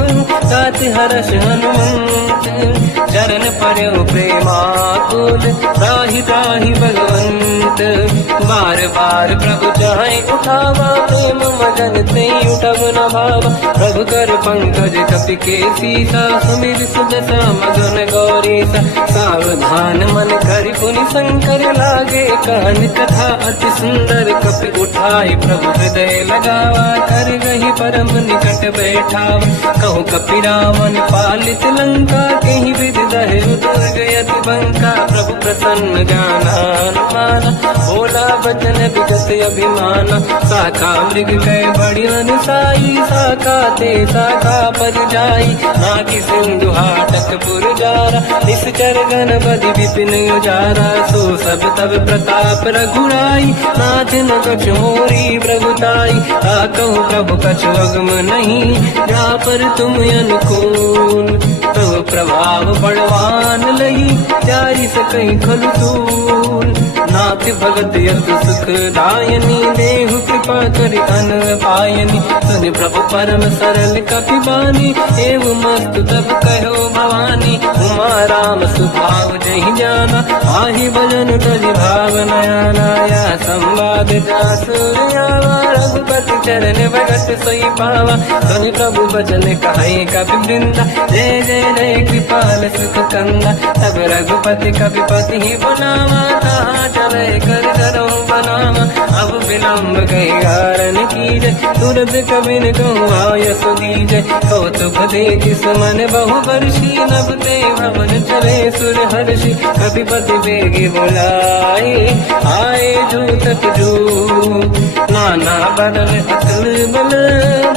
गात हर्ष हनुमंत चरण पर्यो प्रेमाकुल त्राहि त्राहि भगवंत बार बार प्रभु चाहे उठावा प्रेम मगन ते उठब न भावा प्रभु कर पंकज कपि के सीसा सुमिर सुदशा मगन गौरीसा सावधान मन कर पुनि शंकर लागे कहन कथा अति सुंदर कपि उठाई प्रभु हृदय लगावा कर गही परम निकट बैठावा कहु कपि रावण पालित लंका कहीं विधि दहे दुर्ग यति बंका प्रभु प्रसन्न जाना माना बोला बचन विगत अभिमाना शाखा मृग कह बड़ी अनुसाई शाखा ते शाखा पर जाई नाकि सिंधु हाटक पुरजारा निश्चर गण बदि विपिन उजारा सो सब तब प्रताप रघुराई नाथ न कछु मोरी प्रभुताई कहु प्रभु कछु अगम नहीं जा पर तुम अनुकूल प्रभु प्रभाव बड़वान लही जारी सकई खलु तूल नाथ भगत यत सुख दायनी देहु कृपा करि अन पायनी सुनि प्रभु परम सरल कपि बानी एव मस्तु तब कहो भवानी उमा राम सुभाव जहि जाना आहि भजन तजि भाव नयाना या संवाद जासु आवा रघुपति चरण भगत सोई पावा सुनि प्रभु बचन कहे कपि वृंदा जय जय जय कृपाल सुख कंदा तब रघुपति कपिपति ही बनावा कहा चले कर करो बनावा अब विलम्ब कही कारण कीजय तुरंत कबिन कहूँ आयस दीजय कौतुक देख सुमन बहु वर्षी नभ ते भवन चले सुर हर्षि कपिपति बेगी बुलाए आए जूतक जू नाना बदल अकल बल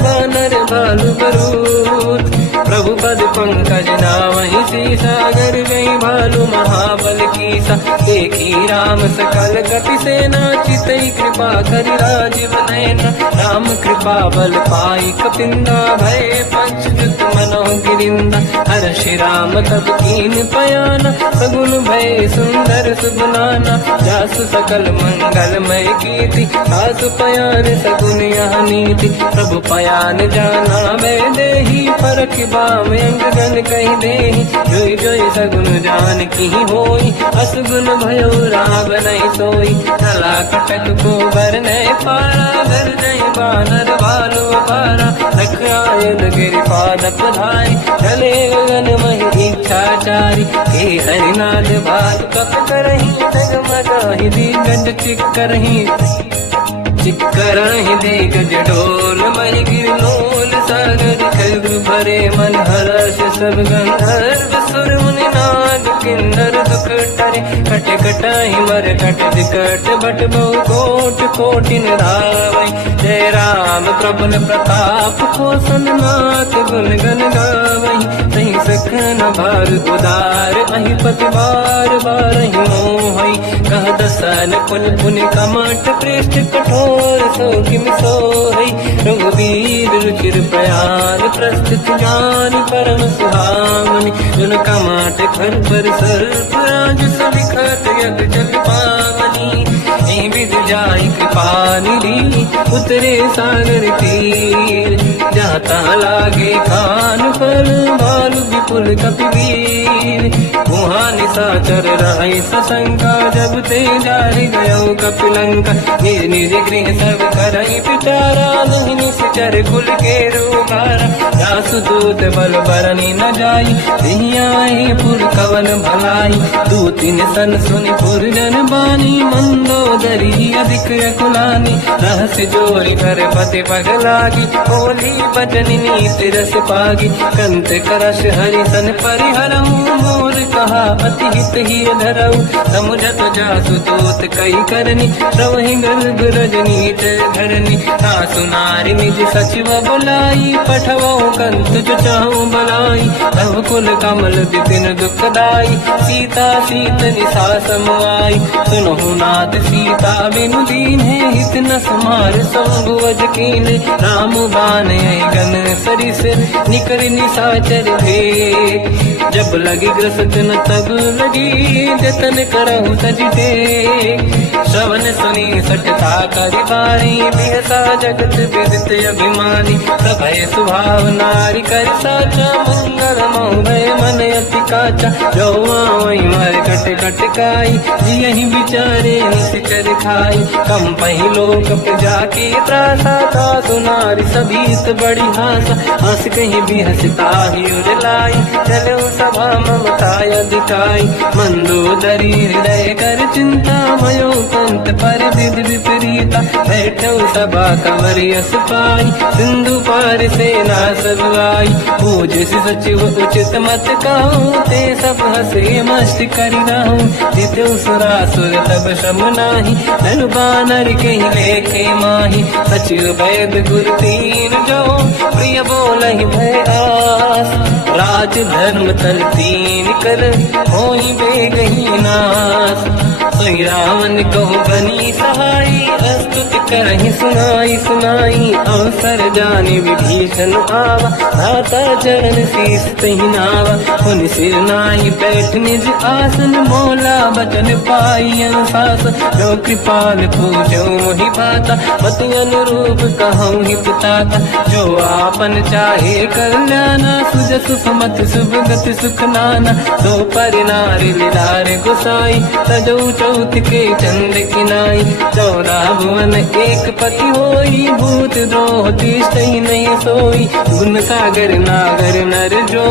बानर भालु बरूद प्रभु पद पंकज नामहि सागर गई भालू महाबल कीसा एक ही राम सकल कपि सेना चितई कृपा करि राजीव नयना राम कृपा बल पाई कपिंदा भय पंचजुत मनो गिरिंदा हर श्री राम तब कीन पयाना सगुन भय सुंदर सुगुनाना जासु सकल मंगलमय कीर्ति आसु पयान सगुन यहाँ नीति प्रभु पयान जाना मैं देही फरक बाम अंग गन कही देही जोई जोई सगुन जान की होई असगुन भयो राव नहीं सोई चला कटक को बर नहीं पारा घर नहीं बानर भालू पारा लख आयल गिरिपाद पधारी चले गगन मही इच्छाचारी हे हरिनाथ भाल कप करही जगमगाही दिग्गज चिक्करही चिक्करही दिग्गज डोल मही गिरलोल सागर खग भरे मन हर्ष सब गंधर्व सुर मुनि नाग किन्नर दुख टरे कट कटाई मर कट विकट भट बहु कोट कोटिन धावै जय राम प्रबल प्रताप कोसन नाथ गुण गण गावै सही सखन भार उदार अहि पति बार बार ही मोहै कह दसन कुल पुनि कमट पृष्ठ कठोर सो किम सोहै रघुवीर रुचिर प्रयाण प्रस्तुत ज्ञान परम सुहामनि जुन कमाट खर पर सर्प राज सविखत यग जग पावनी विद जाय कृपा निधि उतरे सागर तीर जाता लागे खान फल भालु विपुल कपिवीर वहाँ निशाचर राय सशंका जब ते जारी गयो कपिलंका निज निज गृह सब करई विचारा नहीं निश्चर कुल के रूपारा जासुदूत बल बरनी न जाई दिहियाए पुर कवन भलाई दूतिन सन सुनि पुर जन बानी मंदोदरी अधिक कुलानी रहस्य जोरी कर पति पगलागी होली बचन नीति रस पागी कंत करश हरि सन परिहरऊ मोर कहा अति हित ही धरऊ समुझत जासु दूत कई करनी श्रवहि गर्भ रजनी धरनी सासु नारी निज सचिव बुलाई पठवो कंत जो चाहू बलाई तब कुल कमल विपिन दुखदाई सीता सीत निशा समाई सुनहु नाथ सीता बिनु दीन है हित न समार संगुवज कीन राम बान गन सरिस निकर निशाचर भेद जब लगी ग्रसत न तब लगी जतन करहु सजते श्रवण सुनी सटता करि बारी बिहसा जगत विदित अभिमानी सभय स्वभाव नारी कर साचा मंगल मोहय मन अति काचा जो आवई मर कट कट काई यही विचारे निश्चर खाई कम पही लोक प्रजा की त्रासा था सुनारी सभीत बड़ी हासा हंस कहीं भी हंसता ही उड़लाई चलो सभा ममता दिखाई मंदोदरी हृदय कर चिंता मयो कंत पर विध विपरीता बैठो सभा कंवर यस पाई सिंधु पार सेना सब आई पूज सचिव उचित मत कहूँ ते सब हसे मस्त करि रहूं जितु सुरासुर तब शम नाही धनु बानर के लेखे माही सचिव वैद गुरु तीन जो प्रिय बोलहि भय आस राज धर्म तल तीन कर होई बेगही नास सोई रावण कहु बनी सहाई अस्तुत करहि सुनाई सुनाई अवसर जाने विभीषण आवा धाता चरण शीस तहि नावा पुन सिर नाई बैठ निज आसन मोला बचन पाई अनुशासन जो कृपाल पूजो मोहि पाता पति अनुरूप कहूँ हित ताता जो आपन चाहे कल्याणा सुजस सुमत सुभगति सुख नाना सो पर नारी लीलार गोसाई तजौ चौथ के चंद किनाई 14 भुवन एक पति होई भूत द्रोह तिष्ठई नहीं सोई गुण सागर नागर नर जो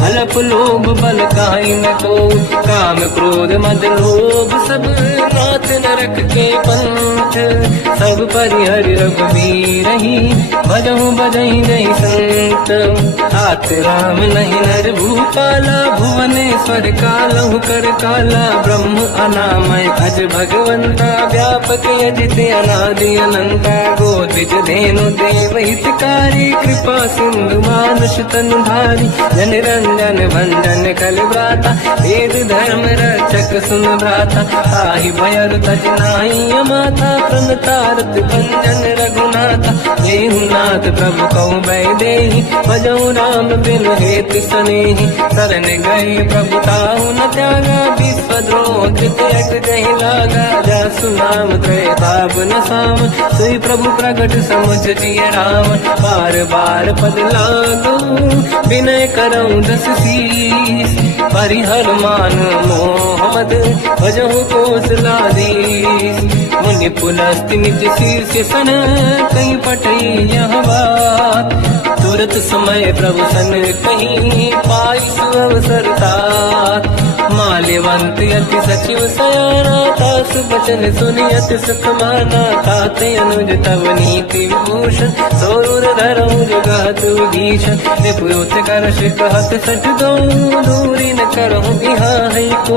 हलप लोभ बल काई न को काम क्रोध मद लोभ सब नाथ नरक के पंथ सब परिहर रघुवीर ही भजहु बजहि नहीं संत हाथ राम नहीं नर भूपाला भुवनेश्वर कालहु कर काला ब्रह्म अनामय अज भगवंता व्यापक यजित अनादि अनंता गोद्विज धेनु देव हितकारी कृपा सिंधु मानुष तनु धारी जन रंजन भंजन कल व्राता वेद धर्म रक्षक सुन भ्राता ताहि भयर तज नाहि माथा प्रणतारत भंजन रघुनाथा देहुनाथ प्रभु कहु बै देहि भजऊ राम बिन हेतु सनेहि शरण गए प्रभु ताहु न त्यागा विश्वद्रोह कृत यक जहि लागा जासु नाम त्रैताप न साम सोई प्रभु प्रगट समुझ जिय राम बार बार पद लागू विनय करऊँ दस शीस परिहर मान मोहम्मद भजहु कौशलाधीश मुनि पुलस्ति निज शीर्ष सन कहीं पटई यह बात तुरत समय प्रभु सन कहीं पाई सुअवसर तात माल्यवंत अति सचिव सयाना तास बचन सुनियत सुख माना ताते अनुज तव नीति विभूषण सोरुर धरऊ जगत विभीषण निपुत कर कहत सठ दो दूरी न करहु बिहा है को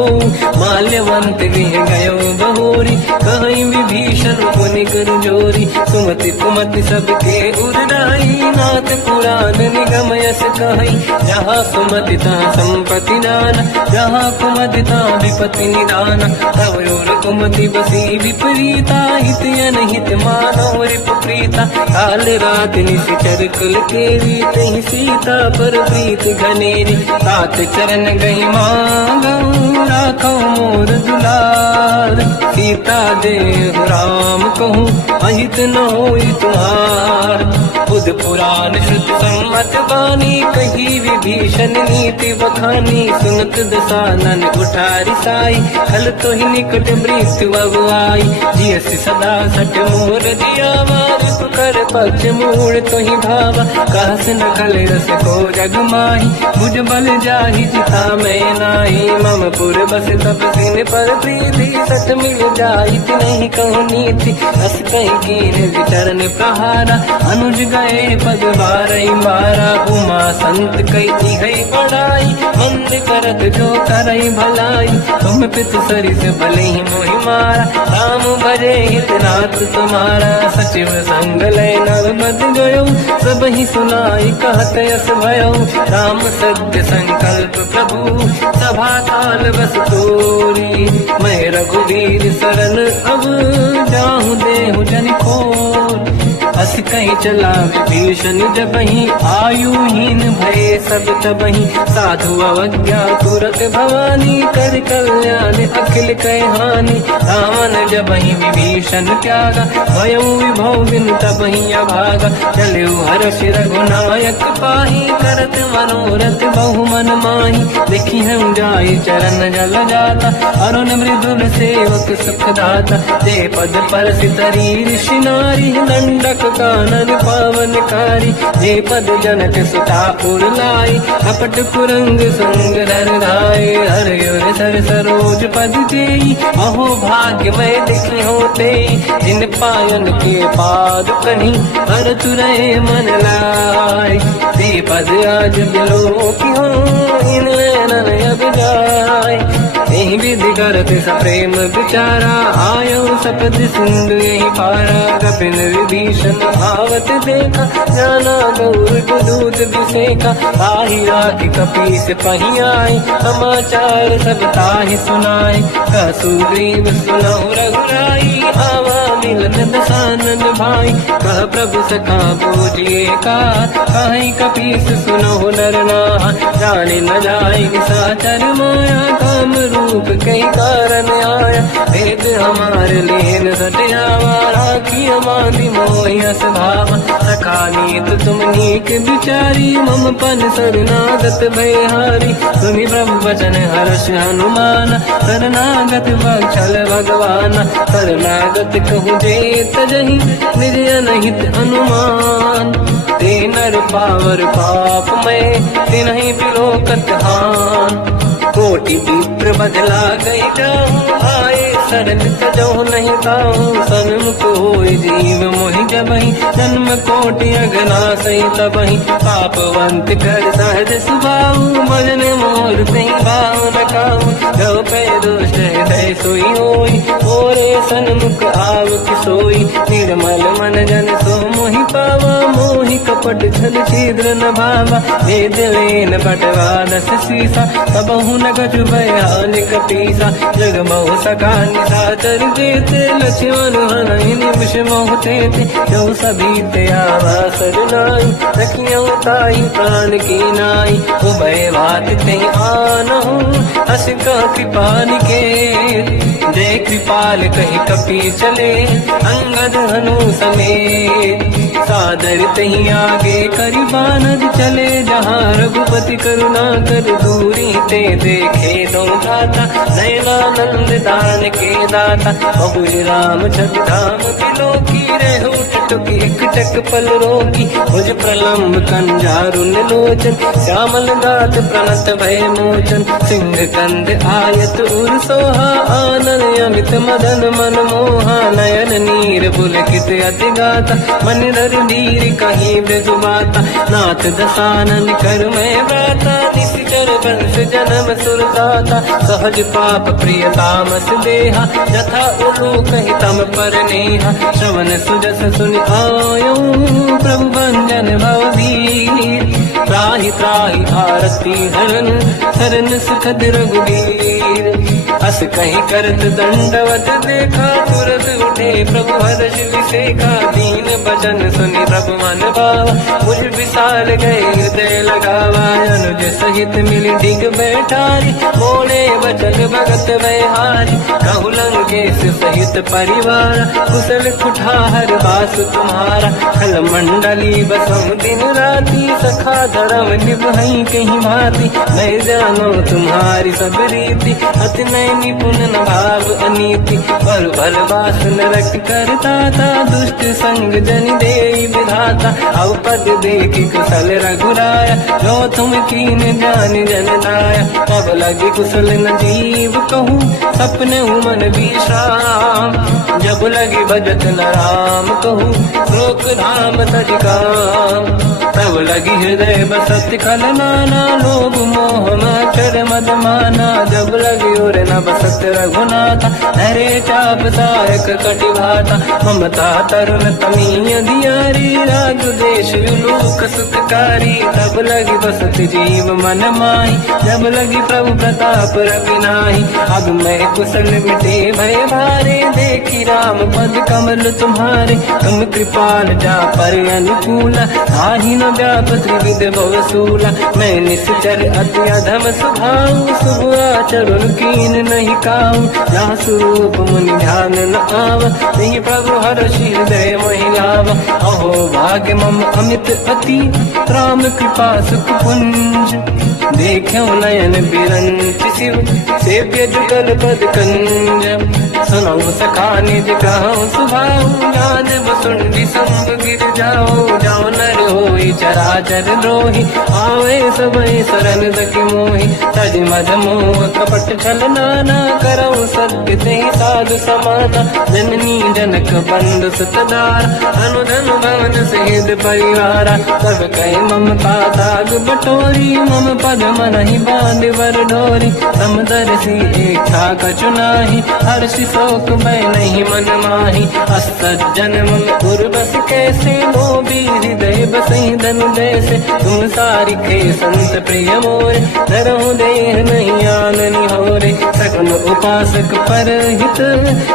माल्यवंत गृह गयो बहोरी, कहीं विभीषण पुनि कर जोरी। सुमति कुमति सबके उरनाई, नाथ पुराण निगम यस कहीं। जहाँ सुमति तहाँ संपत्ति नाना, जहाँ कुमति तहाँ विपत्ति निदाना। तव और कुमति बसी विपरीता, हित अनहित मानव रिपुप्रीता। काल रात निशिचर कुल केरी, तहि सीता पर प्रीत घनेरी। तात चरण गई मांगऊ, राखो मोर दुलार। सीता देहु राम कहूँ, अहित न होई तुम्हार। बुध पुराण श्रुत सम्मत बानी, कही विभीषण नीति बखानी। सुनत दसानन उठारी साई, खल तो ही निकट मृत्यु अब आई। जियस सदा सट मोर दिया मार, कर पक्ष मूड़ तो ही भावा। कहस न खल रस को जग माही, बुझ बल जाहि जिता मैं नाही। मम पुर बस तब सिन पर प्रीति, सत मिल जाहि नहीं कहूँ नीति। अस कहीं कीन विचरण प्रहारा, अनुज गए पद बारई मारा। उमा संत कई है बड़ाई, मंद करत जो करई भलाई। तुम पित सरिस भले ही मोहि मारा, राम भजे हितनाथ तुम्हारा। सचिव संग लय नव मत गयो, सब ही सुनाई कहत यस भयो। राम सत्य संकल्प प्रभु, सभा काल बस तोरी। मैं रघुवीर शरण अब, जाहु देहु जन खोर। अस कहीं चला विभीषण जबहि, आयुहीन भये सब तबहि। साधु अवज्ञा तुरत भवानी, कर कल्याण अखिल कह हानि। रावण जबहि विभीषण त्यागा, भयउ विभव बिनु तबहि अभागा। चलऊ हर्ष रघुनायक पाहि, करत मनोरथ बहु मन माहि। देखी हम जाई चरण जल जाता, अरुण मृदुल सेवक सुख दाता। ते पद पर सितरी ऋषि नारी, दंडक कानन पावनकारी। जे पद जनक सुता उरलाई, कपट कुरंग संग धर धाय। हर यर सर सरोज पद जेई, अहो भाग्य मैं देखी होते। जिन पायन के पाद कहीं, हर तुरय मन लाय। ते पद आज बिलो की हो, इन नैनन अब जाय। यही विधि करत सप्रेम विचारा, आयो सपद सिंधु यही पारा। कपिन विभीषण आवत देखा, जाना गौर दूत विसेका। आही राखी कपीस पही आई, समाचार सब ताहि सुनाई। कह सुग्रीव सुनहु रघुराई, आवा मिलन दसानन भाई। कह प्रभु सखा पूजिए का, कहीं कपीस सुनहु नर नाहा। जाने न जाय निशाचर माया, काम रूप कई कारण आया। भेद हमार लेन सटयावा, राखी हमारी मोहियस भावा। सखा नीत तुम नीक विचारी, मम पन शरणागत भयहारी। सुनि ब्रह्म वचन हर्ष हनुमान, शरणागत बक्षल भगवान। शरणागत कहूँ जे तजहि, निज अनहित अनुमान। ते नर पावर पाप में, तिन्हि बिलोकत हान। कोटि विप्र बदला गई जाऊं, आए शरण तजो नहीं ताऊं। सन्मुख होय जीव मोहि जबहि, जन्म कोटि अगना सही तबहि। पापवंत कर सहज सुभाऊ, भजन मोर सही भाव न काऊ। जो पे दुष्ट हृदय सोई होई, मोरे सन्मुख आव किसोई। निर्मल मन जन सो मोहि पावा, मोहि कपट छल छिद्र न भावा। वेद लेन बटवा दस सीसा, सबहु न कछु भयान कपीसा। जग बहु सका निशाचर जेते, लक्ष्मण हनहि निमिष मोह तेते। जो सभी ते आवा सरनाई, सखियों ताई प्राण की नाई। उभय बात ते आनहु, अस का कृपा निकेत। जय कृपाल कहि कपी चले, अंगद हनु समेत। सादर तही आगे करि बानर चले, जहाँ रघुपति करुणा कर दूरी ते देखे दो धाता। नयनानंद दान के दाता, बहुज राम छत धाम बिलो की। रेहु टुक एक टक पल रोगी, भुज प्रलम्ब कंजारुन लोचन। श्यामल दात प्रणत भय मोचन, सिंह कंद आयत उर सोहा। आनन अमित मदन मन मोहा, नयन नीर पुलकित अति गाता। मन धरि रघुधीर कहीं ब्रजबाता, नाथ दशानन कर मैं व्राता, निशिचर वंश जन्म सुरदाता, सहज पाप प्रिय तामस देहा, यथा उलू कहि तम पर नेहा, श्रवण सुजस सुनि आयो प्रभु भंजन भवधीर, त्राहि त्राहि आरती हरन शरण सुखद रघुवीर, अस कहीं करत दंडवत देखा, तुरत उठे प्रभु हर्ष विसेखा, दीन भजन सुनि प्रभु मन भावा, मुझ विशाल गए हृदय लगावा, अनुज सहित मिली डिग बैठारी, बोले बचन भगत व्यहारी, कहु लंकेश सहित परिवार, कुशल कुठार बास तुम्हारा, खल मंडली बसम दिन राती, सखा धर्म निभई कहीं भांति, मैं जानो तुम्हारी सब रीति, अति नय निपुण न भाव अनीति, पर भल बास नरक करता था, दुष्ट संग जन दे विधाता, अब पद देखि कुशल रघुराया, जो तुम कीन जान जन दाया, तब लगे कुशल न जीव कहूँ, सपने मन विश्राम, जब लगे भजत न राम कहूँ, लोक धाम तज काम, तब लगी हृदय बसत खल नाना, लोभ मोह मकर मद माना, जब लगी और न बसत रघुनाथा, हरे चाप सायक कटि भाता, ममता तरुण तमीय दियारी, राग देश विलोक सुखकारी, तब लगी बसत जीव मन माही, जब लगी प्रभु प्रताप रवि नाही, अब मैं कुशल मिटे भय भारे, देखी राम पद कमल तुम्हारे, तुम कृपाल जा पर अनुकूल, आहि न व्याप त्रिविध भवसूला, मैं निश्चर अति अधम स्वभाव, शुभ आचरण कीन नहीं काऊ, जहाँ स्वरूप मुनि ध्यान न आव, नहीं प्रभु हर्षि हृदय महिलाव, अहो भाग्य मम अमित अति, राम कृपा सुख पुंज, देखो नयन बिरंच शिव, सेव्य जुगल पद कंज, सुनौ सखा निज कहूँ सुभाऊ, जान बसुंडी संग गिर जाओ, जाओ नर होई चराचर द्रोही, आवे सबई शरण सखी मोहि, तज मद मोह कपट छल नाना, करौ सत्य ते साधु समाना, जननी जनक बंधु सुतदार, अनुधन भवन सहित परिवारा, सब कहे ममता दाग बटोरी, मम पद मनहि बांध वर डोरी, समदर्शी इच्छा कछु नाही, हर्षि शोक भय नहीं मन माही, असज्जन मम उर्वश कैसे, लोभी हृदय बसई धनु जैसे, तुम सारिखे संत प्रिय मोरे, धरहु देह नहीं आननि होरे, सकल उपासक पर हित,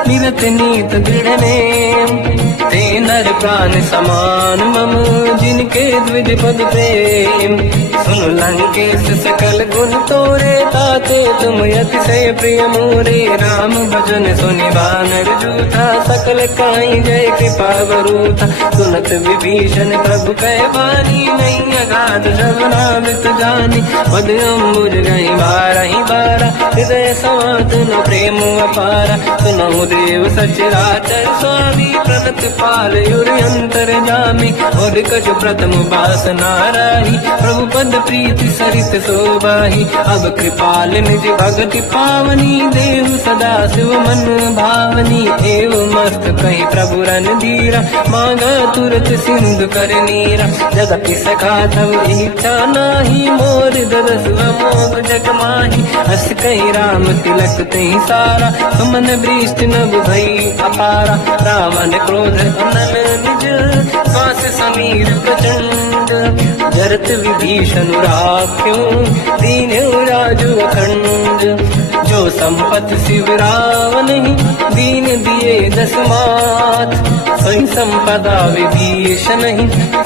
मिलत नीत दृढ़ नेम, ते नर प्राण समान मम, जिनके द्विज पद प्रेम, सुन लंकेश सकल गुण तोरे, ताते तुम अतिशय प्रिय मोरे, राम भजन सुनि वानर जूथा, सकल काई जय कृपा वरूथा, सुनत विभीषण प्रभु कह बानी, नहीं अगाध सब नामित जानी, पद अम्बुज गई बारहि बारा, हृदय समात न प्रेम अपारा, सुनहु देव सचराचर स्वामी, प्रणत पाल युरि अंतर जामी, और कछु प्रथम बास नाराही, प्रभु पद प्रीति सरित शोभाही, अब कृपाल निज भगति पावनी, देहु सदा शिव मन भावनी, एव मस्त कही प्रभु रन धीरा, मांगा तुरत सिंधु कर नीरा, जगति सखा तब इच्छा नाही, मोर दरस मोग जग माही, हस कही राम तिलक ते सारा, सुमन वृष्टि नभ भई अपारा, रावण क्रोध अनल निज, श्वास समीर प्रचंड, जरत विभीषण राख्यो, दीन्यो राजु अखंड, जो संपत शिव रावण दीन दिए दस मात, सोई संपदा विभीषण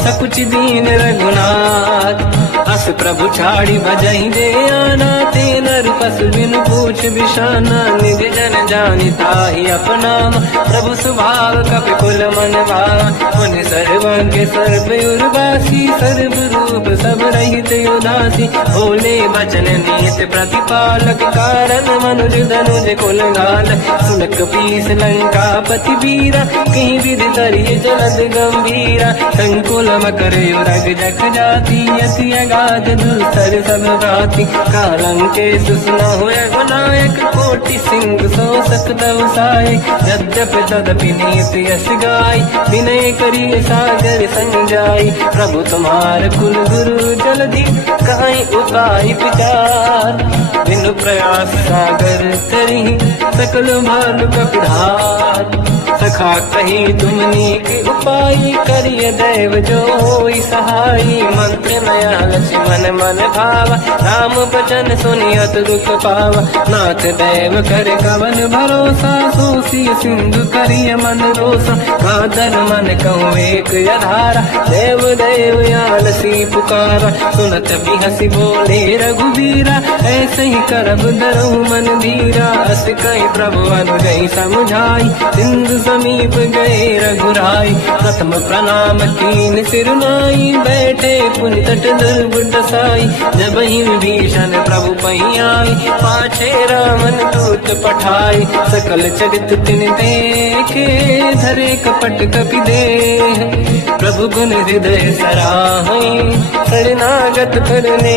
सकुच दीन रघुनाथ, अस प्रभु छाड़ी भजहि दे आना, ते नर पशु बिनु पूछ बिशाना, निज जन जानि ताहि अपनाम, प्रभु स्वभाव कपि कुल मन भावा, मुनि सर्वज्ञ सर्व उर्वासी, सर्व रूप सब रहित उदासी, भोले बचन नीत प्रतिपालक, कारण मनुज धनुज कुल घाल, सुनक पीस लंका पति वीरा, कहीं विधि तरिय जलद गंभीरा, संकुल मकर युरग जख जाति, अति अगाध राज दूसर सब राति कालंके सुसना हुए गुनायक कोटि सिंह सो सकदव साय यद्यप तदपि नीति यश गाय विनय करिय सागर संजाई प्रभु तुम्हार कुल गुरु जलधि कहीं उपाय विचार बिनु प्रयास सागर तरी सकल भानु कपिधार सखा कही तुमनी के उपाय करिय दैव जो होई सहाई मंत्र नया लक्ष्मण मन भावा राम बचन सुनियत दुख पावा नाथ दैव कर कवन भरोसा सोसी सिंधु करिय मन रोसा कादर मन कहूँ एक यधारा देव देव यालसी पुकारा सुनत भी हसी बोले रघुबीरा ऐसे ही करब दरहु मन धीरा अस कहीं प्रभु अनु गई समझाई सिंधु समीप गए रघुराई प्रथम प्रणाम कीन सिरनाई बैठे पुनि तट दुर्बुड साई जब ही विभीषण प्रभु पही आई पाछे रामन दूत पठाई सकल चरित तिन देखे धरे कपट कपि देह प्रभु गुण हृदय सराहई शरणागत करने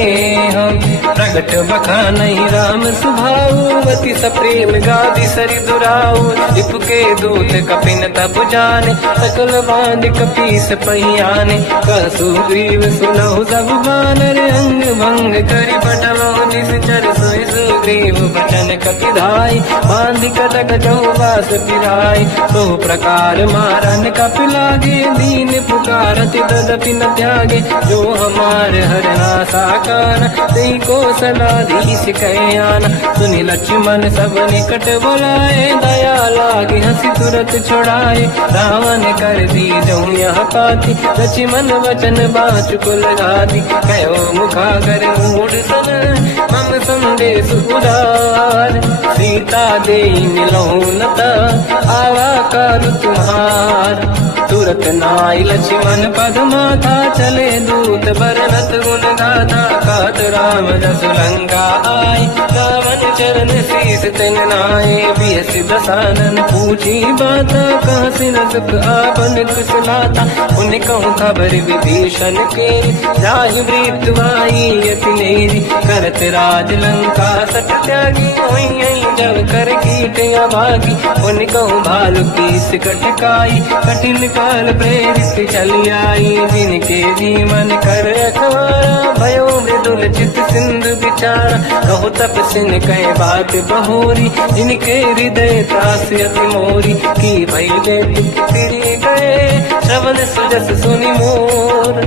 हम प्रगट बखानहि राम सुभाऊ अति सप्रेम गादि सरि दुराऊ रिपुके दूत कपिन तप जाने सकल बांध कपीस पहियाने कहसु ग्रीव सुनहु सब बानर अंग भंग करि पटलहु निश्चर सोई सुग्रीव बचन कपिधाई बांध कटक चौबास पिराई तो प्रकार मारन कपि लागे दीन पुकारत तदपि न त्यागे जो हमार हरना साकार तेई कौशलाधीश कयाना सुनि लक्ष्मण सब निकट बुलाए दया लागे हंसी तुरत छुड़ाए रावण कर दी जो यह पाती लक्ष्मण वचन बाचुकुल गाती कहो मुखागर मूढ़ सन मम संदेश उदार सीता दे मिलहु नता आवा कर तुम्हार तुरत नाई लक्ष्मण पद माथा चले दूत बरनत गुण गाथा कहत राम जस लंका आय रावण चरण शीस तिन नाये बियस दसानन पूछी बाता कहसिन सुख आपन कुशलाता उन कहूँ खबर विभीषण के जाहि मृत्यु आई यति नेरी करत राज लंका सट त्यागी होई जब कर कीट अभागी उन कहूँ भालु कीस कटकाई कठिन काल प्रेरित चली आई जिनके जीवन कर अखबारा भयो मृदुल चित सिंधु विचारा कहु तपसिन कहे बात बहोरी जिनके हृदय त्रास अति मोरी की भई फिरी गए श्रवण सुजस सुनि मोर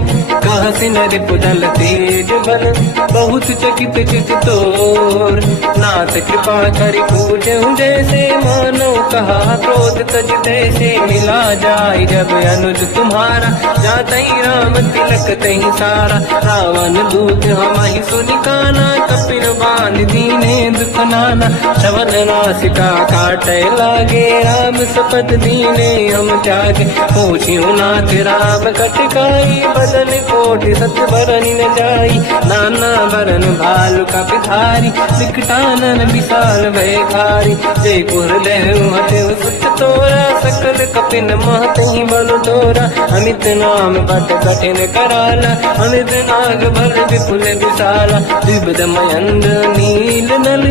कहसिन रिपुदल तेज बल बहुत चकित चित तोर नाथ कृपा करि पूजहु जैसे मानो कहा क्रोध तज तैसे मिला जाय जब अनुज तुम्हारा जातहि राम तिलक तहि सारा रावण दूत हमहि सुनि काना कपिन बांध दीने दुख नाना श्रवण नासिका काटे लागे राम सपत दीने हम त्यागे पूछियो नाथ राम कटकाई बदन कोटि सत बरन न जाई नाना बरन भालु का पिधारी विकटानन विशाल भयकारी जय पुर देहु हतेउ सुत तोरा सकल कपिन महतहि बल तोरा अमित नाम बट कठिन कराला अमित नाग बल विपुल विशाला द्विविध मयंद नील नल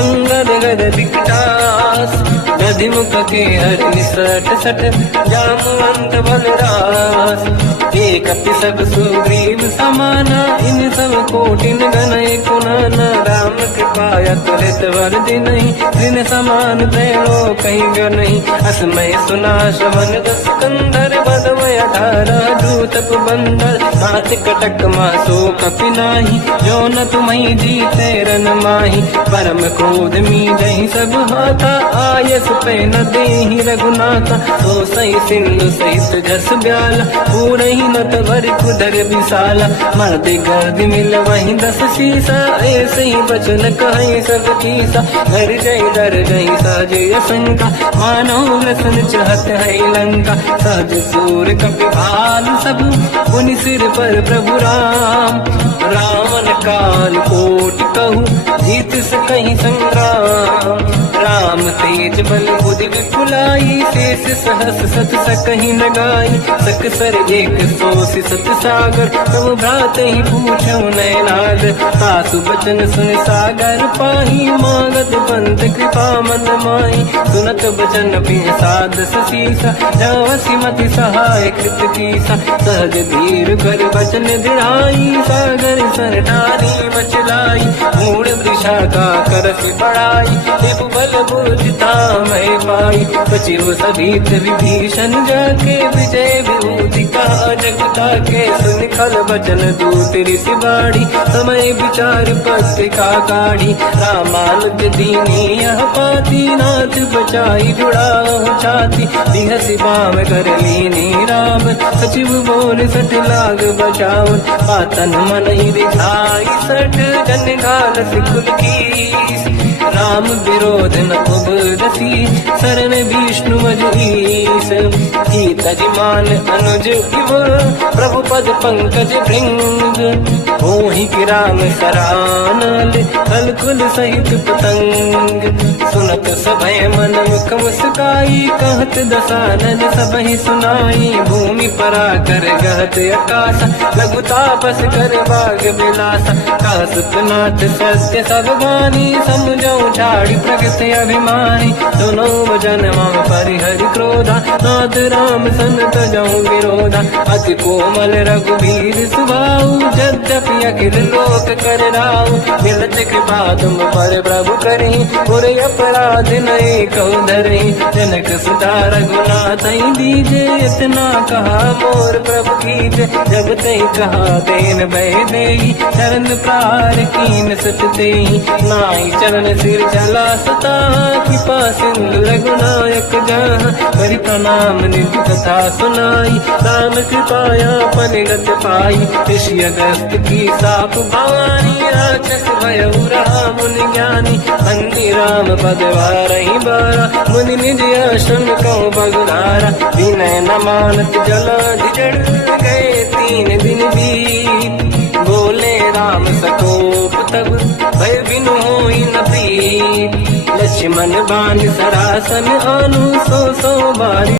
अंगद गद विकटास गधि मुख के हर निसट सट जामवंत बलरास एक कपि सब सुग्रीव समाना इन सब कोटिन गनय कुनाना राम कृपा त्वरित वर दिनहि दिन समान तैलो कहीं गनहि असमय सुना श्रवण दस कंधर बदमय धारा दूतप बंदर हाथ कटक मासो कपि नाही जो न तुम्हि जीते रन माही परम क्रोध मी जहि सब हाथा आयस पे न देहि रघुनाथा सो सही सिंधु सहित जस ब्याला पूरहि नत भरि कुदर विशाला मर्द गर्द मिल वही दस शीसा ऐसे ही बचन कहीं सब कीसा घर जय दर जय साजय शंका मानो लसन चाहत है लंका सहज सूर कपि भाल सब पुनि सिर पर प्रभु राम रावण काल कोटि कहूँ जीत सकहि संग्राम राम तेज बल बुद्धि विपुलाई, शेष सहस सत सकहि न गाई, सकसर एक सोसी सत सागर, प्रभु भ्रात ही पूछो नयनाद, सासु बचन सुन सागर पाही, मांगत पंथ कृपा मन माही, सुनत बचन पिय साध सीसा, जावसी मति सहाय कृत कीसा, सहज धीर कर बचन दृढ़ाई, सागर सर ठारी मचलाई, मूड़ वृषा का करस बढ़ाई, हिप बल बुद्धता मैं पाई, सचिव सभित विभीषण जाके, विजय विभूति का जगता के, सुन खल बचन दूत ऋषि बाड़ी, समय विचार पत्रिका काढ़ी, रामानुज दीनी यह पाती, नाथ बचाई जुड़ा छाती, दिहसि बाम कर लीनी राम, सचिव बोल सठ लाग बचाव, पातन मन ही रिझाई सठ, जन गाल सिकुल की, राम विरोध न उबरसी, शरण विष्णु मजईस, ही तजमान अनुज इव, प्रभु पद पंकज भृंग, मोहि की राम सरानल, कलकुल सहित पतंग, सुनत सभय मन मुख मुस्काई, कहत दसानन सबहि सुनाई, भूमि परा कर गहत आकाशा, लघु तापस कर बाग बिलासा, कासुपनाथ सत्य सब बानी, समझौ झाड़ी प्रगत अभिमानी, दोनों वजन मम परिहरि क्रोधा, नाथ राम सन तजऊ विरोधा, अति कोमल रघुवीर सुभाऊ, यद्यपि अखिल लोक कर राऊ, मिलत कृपा तुम पर प्रभु करी, पुर अपराध नहीं कौ धरे, जनक सुता रघुनाथ दीजे, इतना कहा मोर प्रभु कीजे, जब तई कहा देन भय देई, चरण प्रार कीन सत तेई, नाई चरण सिर चला सता, कृपा सिंधु रघुनायक जहाँ, करि प्रणाम निधि कथा सुनाई, राम कृपाया पनिगत पाई, ऋषि अगस्त की साप भवानी, राक्षस भयउ रहा मुनि ज्ञानी, अंति राम पद वारहि बारा, मुनि निज आश्रम कहु बगुधारा, विनय न मानत जलाधि जड़ गए, 3 दिन बीत, बोले राम सकोप तब, भय बिनु होई न प्रीत, लक्ष्मण बाण सरासन आनु, सो बारी